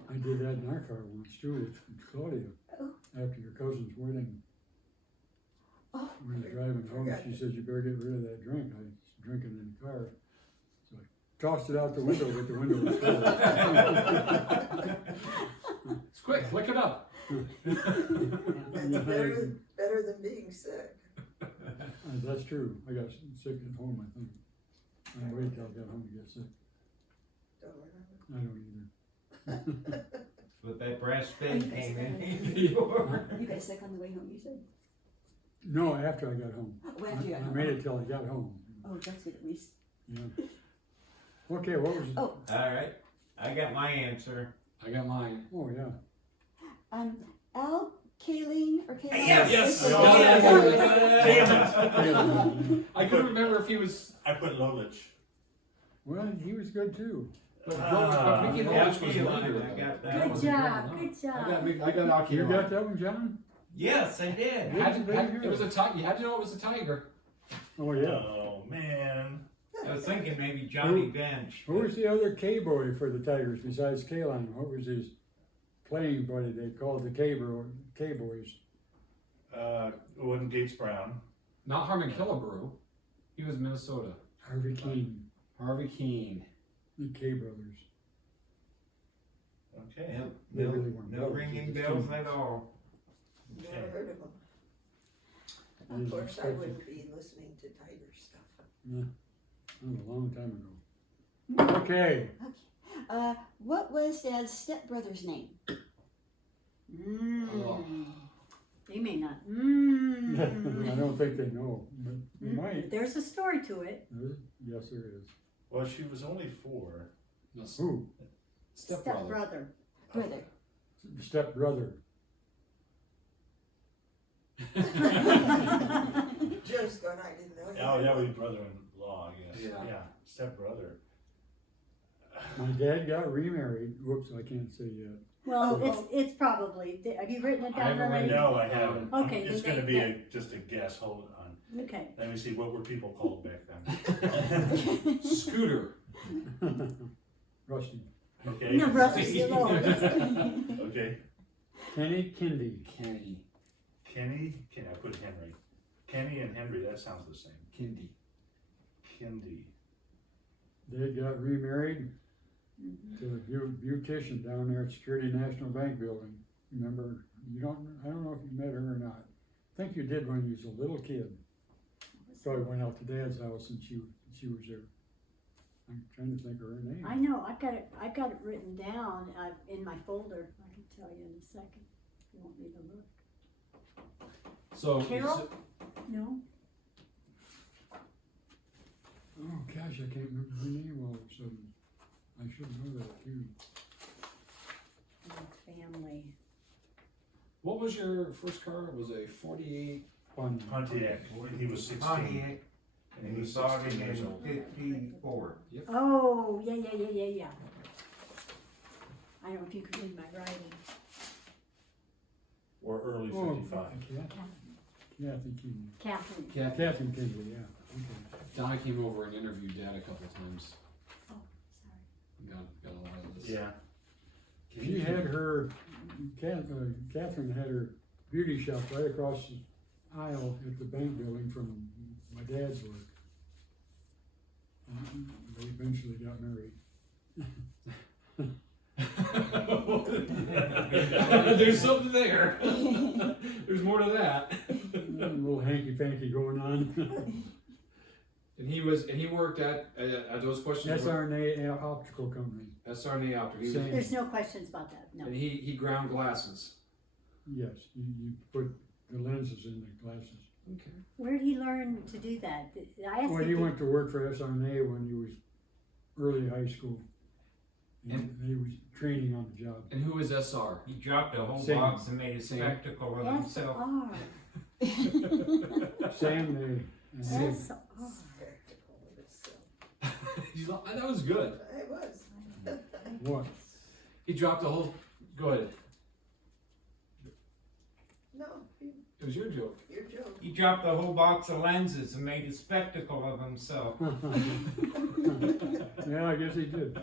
I did that in our car once too, with Claudia, after your cousin's wedding. Oh. We were driving home, she said, you better get rid of that drink. I was drinking in the car. So I tossed it out the window, but the window was closed. It's quick, look it up. That's better than being sick. That's true. I got sick at home, I think. I waited till I got home to get sick. Don't remember. I don't either. But that brass Oh, bed you guys came got in. You got sick on the way home, you said? No, after I got home. Oh, after you got I home. made it till I got home. Oh, that's good at least. Yeah. Okay, what was it? Oh. Alright, I got my answer. I got mine. Oh, yeah. Al Kaline or Kaline? Yes! Was the Oh, name damn of the- I couldn't remember if he was. I put Lolich. Well, he was good too. But Ah, Mickey yeah, Lolich was I later. got that Good one. job, good I job. got Al You Kaline. got that one, John? Yes, I did. It was a tiger. You had to know it was a tiger. Oh, yeah. Oh, man. I was thinking maybe Johnny Bench. Who was the other K-boy for the Tigers besides Kaline? What was his playing buddy they called the K-boys? It wasn't Gates Brown. Not Harmon Killebrew. He was Minnesota. Harvey Keene, Harvey Keene. the K-brothers. Okay. No, They no, really weren't no brothers, ringing they just bells twins. at all. Never heard of them. I Of didn't course, I expect wouldn't it. be listening to Tiger stuff. That was a long time ago. Okay. What was Dad's stepbrother's name? They may not. I don't think they know, but they might. There's a story to it. Yes, there is. Well, she was only 4. No, Who? stepbrother. Brother. Stepbrother. Just good, I didn't know. Oh, that would be brother-in-law, I guess. Yeah. Yeah, stepbrother. My dad got remarried. Whoops, I can't say yet. Well, Oh. it's probably, have you written it I down haven't already? written No, I haven't. Okay, It's then gonna they- be just a guess, hold on. Okay, Let me see, what were people called back then? Scooter. Rusty. Okay? no, Rusty, Okay, Kenny Kindy. Kenny. Kenny, I put Henry. Kenny and Henry, that sounds the same. Kindy. Kendi. They got remarried to a beautician down there at Security National Bank building. Remember, I don't know if you met her or not. I think you did when you was a little kid. Probably went out to Dad's house and she was there. I'm trying to think of her name. I know, I've got it written down, in my folder, I can tell you in a second, if you want me to look. So, Carol? No? Oh gosh, I can't remember her name all of a sudden. I should know that too. Family. what was your first car? It was a 48. Pontiac, he was 16. Pontiac, And and he he was bought 16 it years in old. 54. Oh, yeah. I don't know if you could read my writing. Or early Oh, 55. Kathy Kindy. Catherine. Kathy Kindy, yeah. Okay. Donna came over and interviewed Dad a couple times. Oh, sorry. Got a lot of this. Yeah. She had her, Catherine had her beauty shop right across the aisle at the bank building from my dad's work. They eventually got married. There's something there. There's more to that. A little hanky-panky going on. And he worked at those questions. SRNA Optical Company, SRNA Optic. Same. There's no questions about that, no. And he ground glasses. yes, you put the lenses in the glasses. Okay. Where did he learn to do that? I asked Well, him he to- went to work for SRNA when he was early high school. And he was training on the job. And who is SR? He dropped a whole Same. box and made a Same. spectacle of himself. SR. Sam, they, SR. Spectacle of itself. He's like, that was good. I was. what? He dropped a whole. Go ahead. No, It was your joke. your joke. He dropped a whole box of lenses and made a spectacle of himself. Yeah, I guess he did.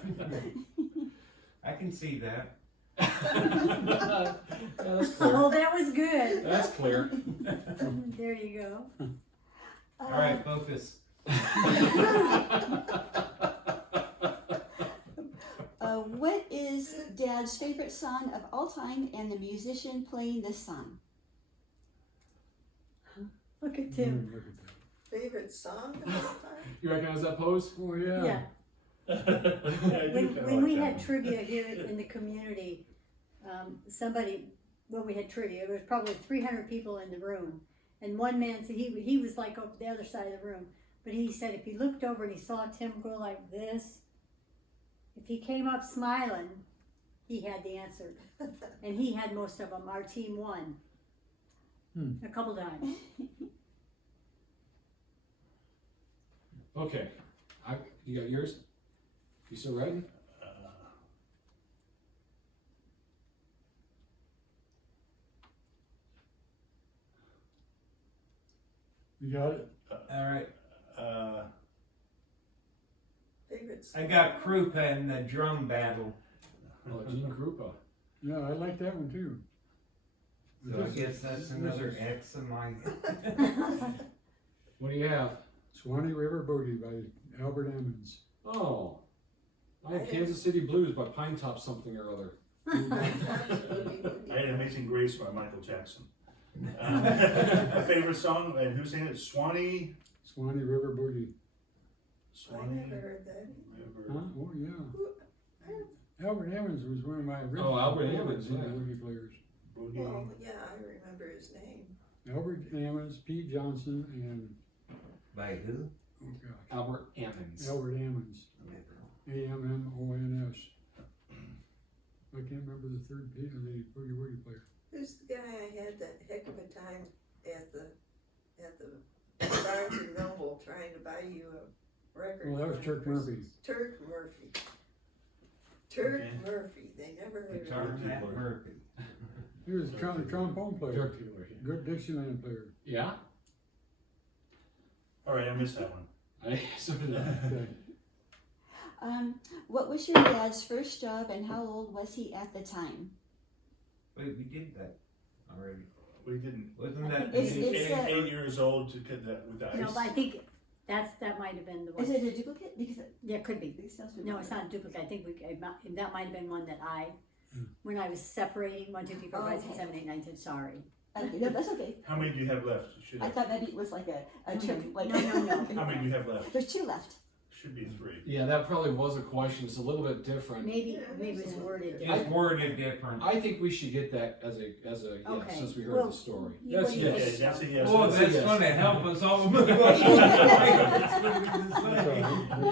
I can see that. Yeah, that's clear. Oh, that was good. That's clear. There you go. All right, focus. What is Dad's favorite song of all time and the musician playing this song? Look at Tim. Look at that. Favorite song of all time? You recognize that pose? Oh, yeah. Yeah. Yeah, I do kinda When like we that had one. trivia here in the community, when we had trivia, there was probably 300 people in the room. And one man said, he was like over the other side of the room, but he said if he looked over and he saw Tim go like this, if he came up smiling, he had the answer. And he had most of them. Our team won. A couple times. Okay. You got yours? You still writing? You got it? All right. Favorite song? I got Krupa in the drum battle. Oh, Gene Krupa. Yeah, I like that one too. So I guess that's another X in my. What do you have? Swanee River Boogie by Albert Emmons. Oh. I have Kansas City Blues by Pine Top something or other. I had Amazing Grace by Michael Jackson. A favorite song, and who sang it? Swanee? Swanee River Boogie. I never heard that. Huh? River. Oh, yeah. Albert Emmons was one of my original Oh, Albert Emmons, yeah. boogie players. Boogie. Well, yeah, I remember his name. Albert Emmons, Pete Johnson, and By who? oh gosh, Albert Ammons. Albert Ammons, Ammons. I can't remember the third piece of the boogie woogie player. Who's the guy I had that heck of a time at the Barnes and Noble trying to buy you a record? Well, that was Turk Murphy. Turk Murphy. Turk Okay. Murphy, they never heard Guitar of him. Matt Murphy. He was a trombone player, Dirk Bueller. good Dixieland player. Yeah. All right, I missed that one. So did I. Okay. What was your dad's first job and how old was he at the time? Wait, we did that already. We didn't. Wasn't that? It's- Eight, it's, eight years old to get that with the ice. No, but I think that might have been the Is one. it a duplicate? Because Yeah, it could be. it sounds No, it's not a duplicate. I think that might have been one that Hmm. when I was separating 1, 2, 3, 4, 5, 6, Okay. 7, 8, 9, 10, sorry. Okay, no, that's okay. How many do you have left? You should I have. thought maybe it was like a No, trick. no, Like, no. How many do you have left? There's 2 left. Should be 3. Yeah, that probably was a question. It's a little bit different. Maybe Yeah, it was that's worded all. different. Just worded different. I think we should get that as a yeah, Okay. since we heard Well, the story. you- That's what do you Okay, think? that's a yes. Oh, That's a that's yes. gonna help us all.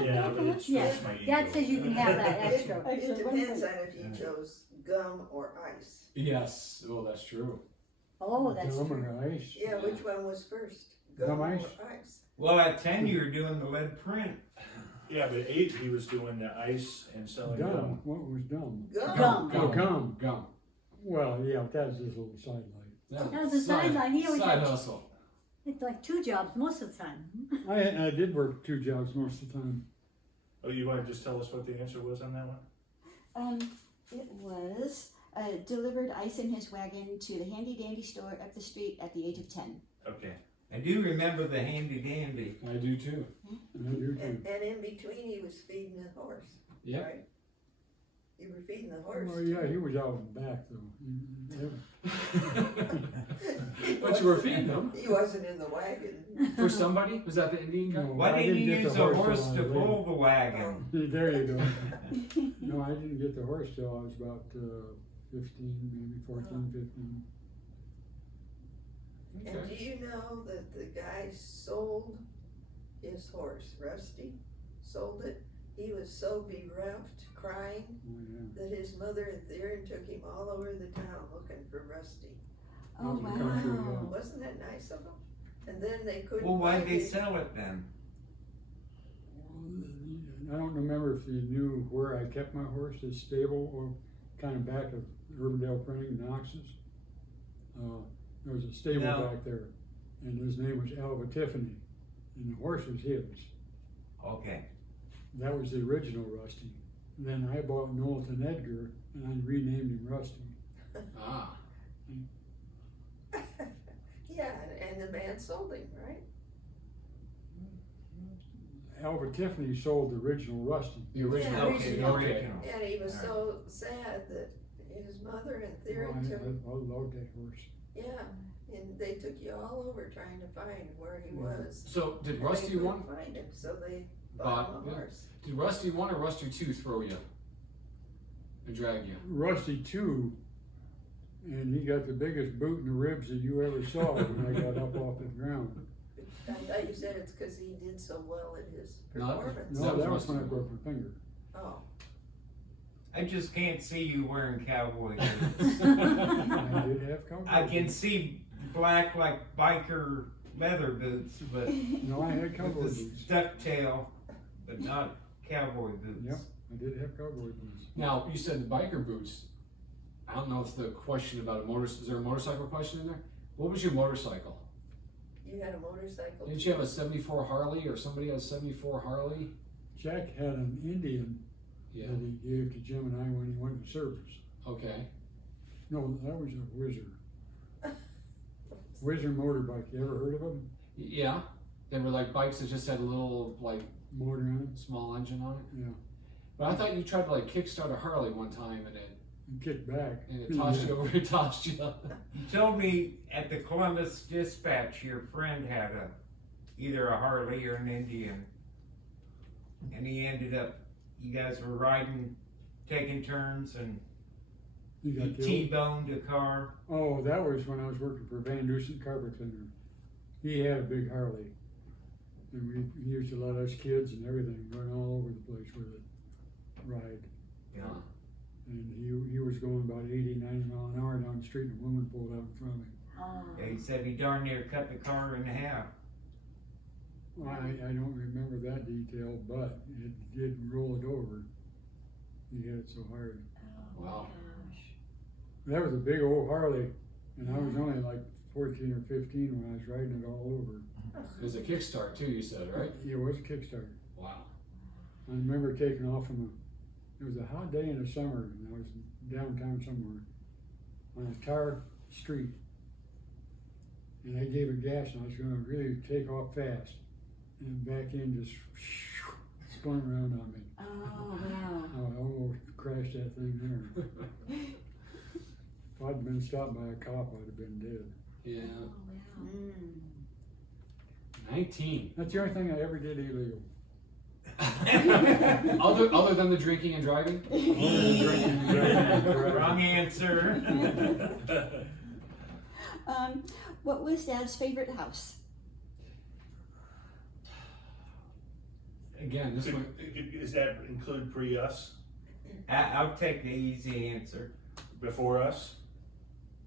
Yeah, but it Yeah, strokes my ego. that says you can have that It extra. depends on if you chose gum or ice. Yes. Oh, that's true. Oh, that's Gum true. or ice. Yeah, which one was first? Gum Gum ice? or ice? Well, at 10, you were doing the lead print. Yeah, but 8, he was doing the ice and selling Dumb, gum. what was dumb? Gum. Oh, gum. Gum. Well, yeah, that's his little sidelight. Yeah. That was a sideline. He always Side had hustle. it's like 2 jobs most of the time. I did work 2 jobs most of the time. Oh, you want to just tell us what the answer was on that one? It was delivered ice in his wagon to the handy dandy store up the street at the age of 10. Okay. I do remember the handy dandy. I do too. I do too. And in between, he was feeding the horse. Yep. Right? You were feeding the horse. Oh, yeah, he was out in the back though. But you were feeding them. He wasn't in the wagon. For somebody? Was that the Indian guy? No, Why I didn't you get use the a horse till to I was pull the wagon? There you go. No, I didn't get the horse till I was about 15, maybe 14, 15. And Okay. do you know that the guy sold his horse, Rusty? Sold it. He was so bereft, crying, Oh, that his mother and Theron took him all over the town looking for Rusty. Oh, Out in the country, wow. Wasn't that nice of them? And then they couldn't Well, why'd find they his- sell it then? yeah. I don't remember if you knew where I kept my horse, his stable or kind of back of Urbandale Printing, Knox's. There was a stable No. back there, and his name was Alva Tiffany, and the horse was his. Okay. That was the original Rusty. Then I bought Knowlton Edgar, and I renamed him Rusty. Ah. Yeah, and the man sold him, right? Alva Tiffany sold the original Rusty. The original. Yeah, Okay, the Okay. original. And he was Alright. so sad that his mother and Oh, Theron took him. I loved that horse. Yeah, and they took you all over trying to find where he was. So did And Rusty they couldn't one? find him, so they bought Bought, him a yeah. horse. Did Rusty 1 or Rusty 2 throw you? And drag you? Rusty too, and he got the biggest boot in the ribs that you ever saw when I got up off the ground. I thought you said it's because he did so well at his No, performance. No, That was that was when I Rusty. broke my finger. Oh, I just can't see you wearing cowboy boots. I did have cowboy I can boots. see black like biker leather boots, but No, I had cowboy with the boots. ducktail, but not cowboy boots. Yep. I did have cowboy boots. Now, you said the biker boots. I don't know if the question about is there a motorcycle question in there? What was your motorcycle? you had a motorcycle? Didn't you have a 74 Harley or somebody had a 74 Harley? Jack had an Indian Yeah. that he gave to Jim and I when he went to service. Okay. No, that was a Whizzer. Whizzer motorbike. You ever heard of them? Yeah. They were like bikes that just had a little like Motor on small engine on it. Yeah. But I thought you tried to like kickstart a Harley one time and it, and kick back. it tossed Yeah. you over. It tossed you up. You told me at the Columbus Dispatch your friend had either a Harley or an Indian, and he ended up. You guys were riding, taking turns, and He he got killed. T-boned a car. Oh, that was when I was working for Van Dusen Carpet Cleaner. He had a big Harley. And we used to let us kids and everything run all over the place with it, ride. Yeah. And he was going about 80, 90 mile an hour down the street and a woman pulled out in front of him. Oh. Yeah, he said he darn near cut the car in half. Well, I don't remember that detail, but it did roll it over. He hit it so hard. Wow. That was a big old Harley, and I was only like 14 or 15 when I was riding it all over. It was a kickstart too, you said, right? It was a Kickstarter. Wow. I remember taking off from it was a hot day in the summer, and I was downtown somewhere on a tar street. And I gave it gas, and I was gonna really take off fast. And back end just spun around on me. Oh, wow. I almost crashed that thing there. If I'd been stopped by a cop, I'd have been dead. Yeah. Oh, wow. Mm. 19. That's the only thing I ever did illegal. Other than the drinking and driving? Wrong answer. What was Dad's favorite house? Again, this one. Does that include pre-us, I'll take the easy answer. before us?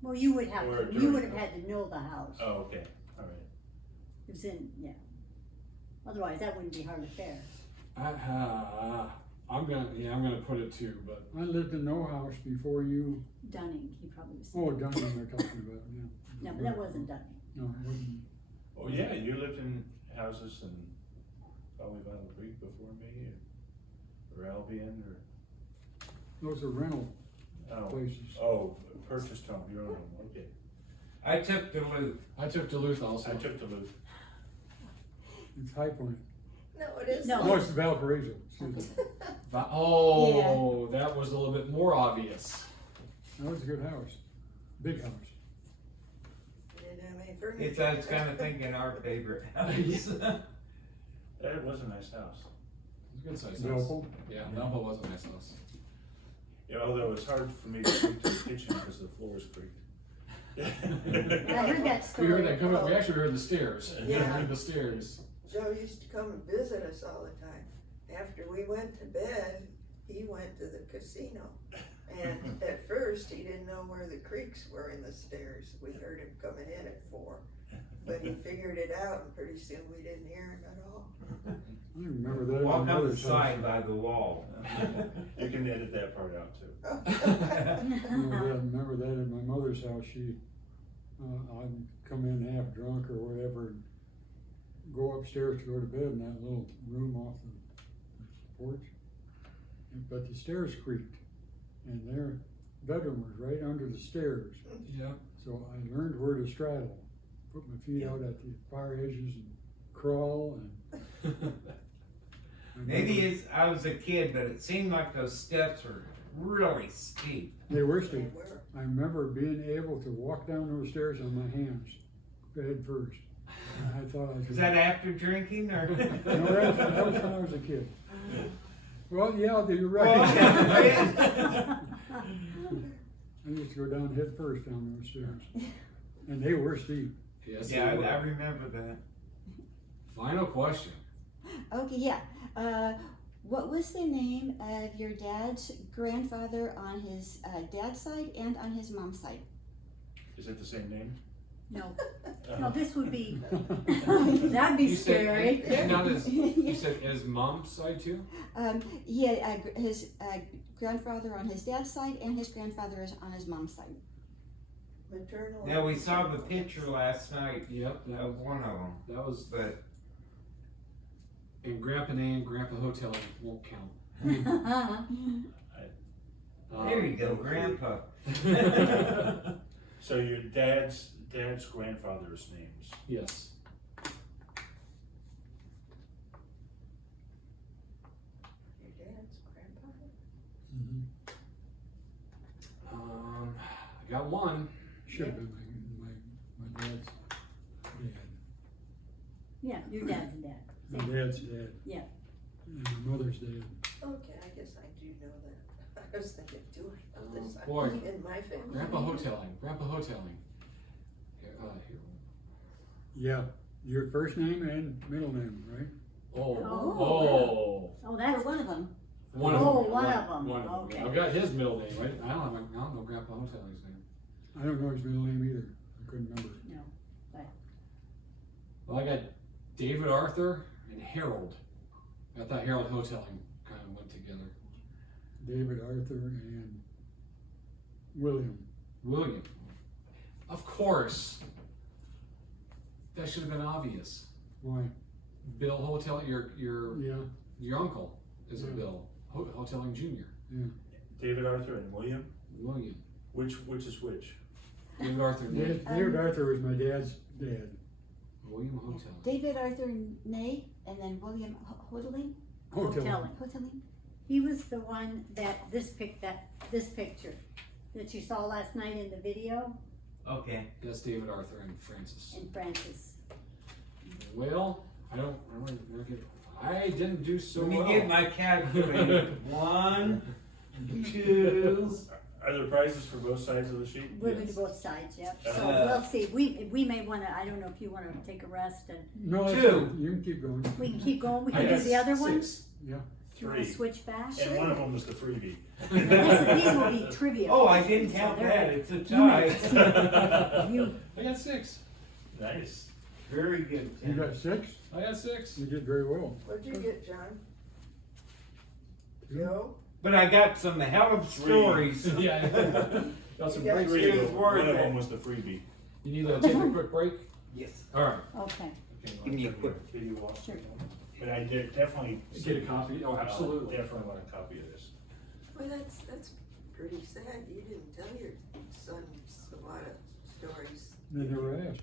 Well, you would have Or to, you during- would have had to know the house. Oh, okay, all right. It was in, yeah. Otherwise, that wouldn't be hardly fair. I'm gonna put it too, but I lived in no house before you. Dunning, he probably was. Oh, Dunning they're talking about, yeah. No, but that wasn't Dunning. No, it wasn't. Oh, yeah, you lived in houses in probably Battle Creek before me, or Albion, or, Those are rental oh, places. oh, purchased home, your own home, okay. I took Duluth. I took Duluth also. I took Duluth. It's High Point. No, it isn't. No. Oh, it's Valparaiso, excuse me. Oh, that was a little bit more obvious. That was a good house. Big house. Didn't have any furniture. It's, I was kinda thinking our favorite house. That was a nice house. It was a good sized house. Valpo. Yeah, Valpo was a nice house. Yeah, although it's hard for me to speak to the kitchen because the floors creaked. I heard that We story. heard that come up. We actually heard the stairs. Yeah. We heard the stairs. Joe used to come and visit us all the time. After we went to bed, he went to the casino. And at first, he didn't know where the creaks were in the stairs. We heard him coming in at 4. But he figured it out, and pretty soon we didn't hear him at all. I remember that. at Walk my on the mother's side house. by the wall. You can edit that part out too. Remember that at my mother's house, I'd come in half drunk or whatever, and go upstairs to go to bed in that little room off the porch. But the stairs creaked, and their bedroom was right under the stairs. Yeah. So I learned where to straddle, put my feet out at the fire edges and crawl, and I Maybe remember- it's, I was a kid, but it seemed like those steps were really steep. They were They steep. were. I remember being able to walk down those stairs on my hands, head first. I thought I could. Is that after drinking or? No, that was when I was a kid. Well, yeah, you're right. Well, I used to go down head first down those stairs, and they were steep. Yes. Yeah, they were. I remember that. Final question. Okay, yeah. What was the name of your dad's grandfather on his dad's side and on his mom's side? Is it the same name? No, Uh, no, this would be, that'd be You said- scary. and not his, you said his mom's side too? He had his grandfather on his dad's side and his grandfather is on his mom's side. Maternal. Yeah, we saw the picture last night Yep. of one of them, That was, but and Grandpa name, Grandpa Hotel won't count. there you go, Grandpa. So your dad's grandfather's names. Yes. Your dad's grandpa? Mhm. I got one. Should have been my dad's dad. Yeah, your dad's dad. My dad's dad. Yeah. And my mother's dad. Okay, I guess I do know that. I was thinking, do I know this? Boy. In my family. Grandpa Hoteling. Grandpa Hoteling. Here. Yeah, your first name and middle name, right? Oh. Oh. Oh. Oh, Or that's, one of them. One of Oh, them. one of them. One of them. Okay. I've got his middle name, right? I don't know Grandpa Hoteling's name. I don't know his middle name either. I couldn't remember. no. Well, I got David Arthur and Harold. I thought Harold Hoteling kind of went together. David, Arthur, and William. William. Of course. That should have been obvious. Why? Bill Hotel, your Yeah, uncle is a Yeah. Bill Hoteling Jr. yeah. David Arthur and William, William. which is which? David Arthur Ney. David Arthur was my dad's dad. William Hotel. David Arthur Ney and then William Hoteling. Hotel. Hoteling. He was the one that this picture that you saw last night in the video Okay. That's David Arthur and Francis. in Francis. Well, I didn't do so Let me well. get my calculator. 1, 2. Are there prizes for both sides of the sheet? We're going to both sides, yep. So Uh, we'll see. We may wanna, I don't know if you wanna take a rest and No, that's 2. fine. You can keep going. we can keep going. We I can do got the other one. 6. You wanna 3. switch back? And one of them was the freebie. These will be trivia. Oh, I questions, didn't so count they're- that. It's a You tie. You, I got 6. Nice. Very good. You Tim. got 6? I got 6. You did very well. What'd you get, John? Joe? But I got some hell of 3. stories. Yeah. Got some You got great. 3, It was but worth one of it. them was the freebie. You need to take a quick break? Yes. Alright. okay. Okay, Give me a I'll quick- give you one. Sure. But I did definitely. Get a copy? Oh, absolutely. Definitely want a copy of this. Well, that's pretty sad. You didn't tell your sons a lot of stories. They never asked.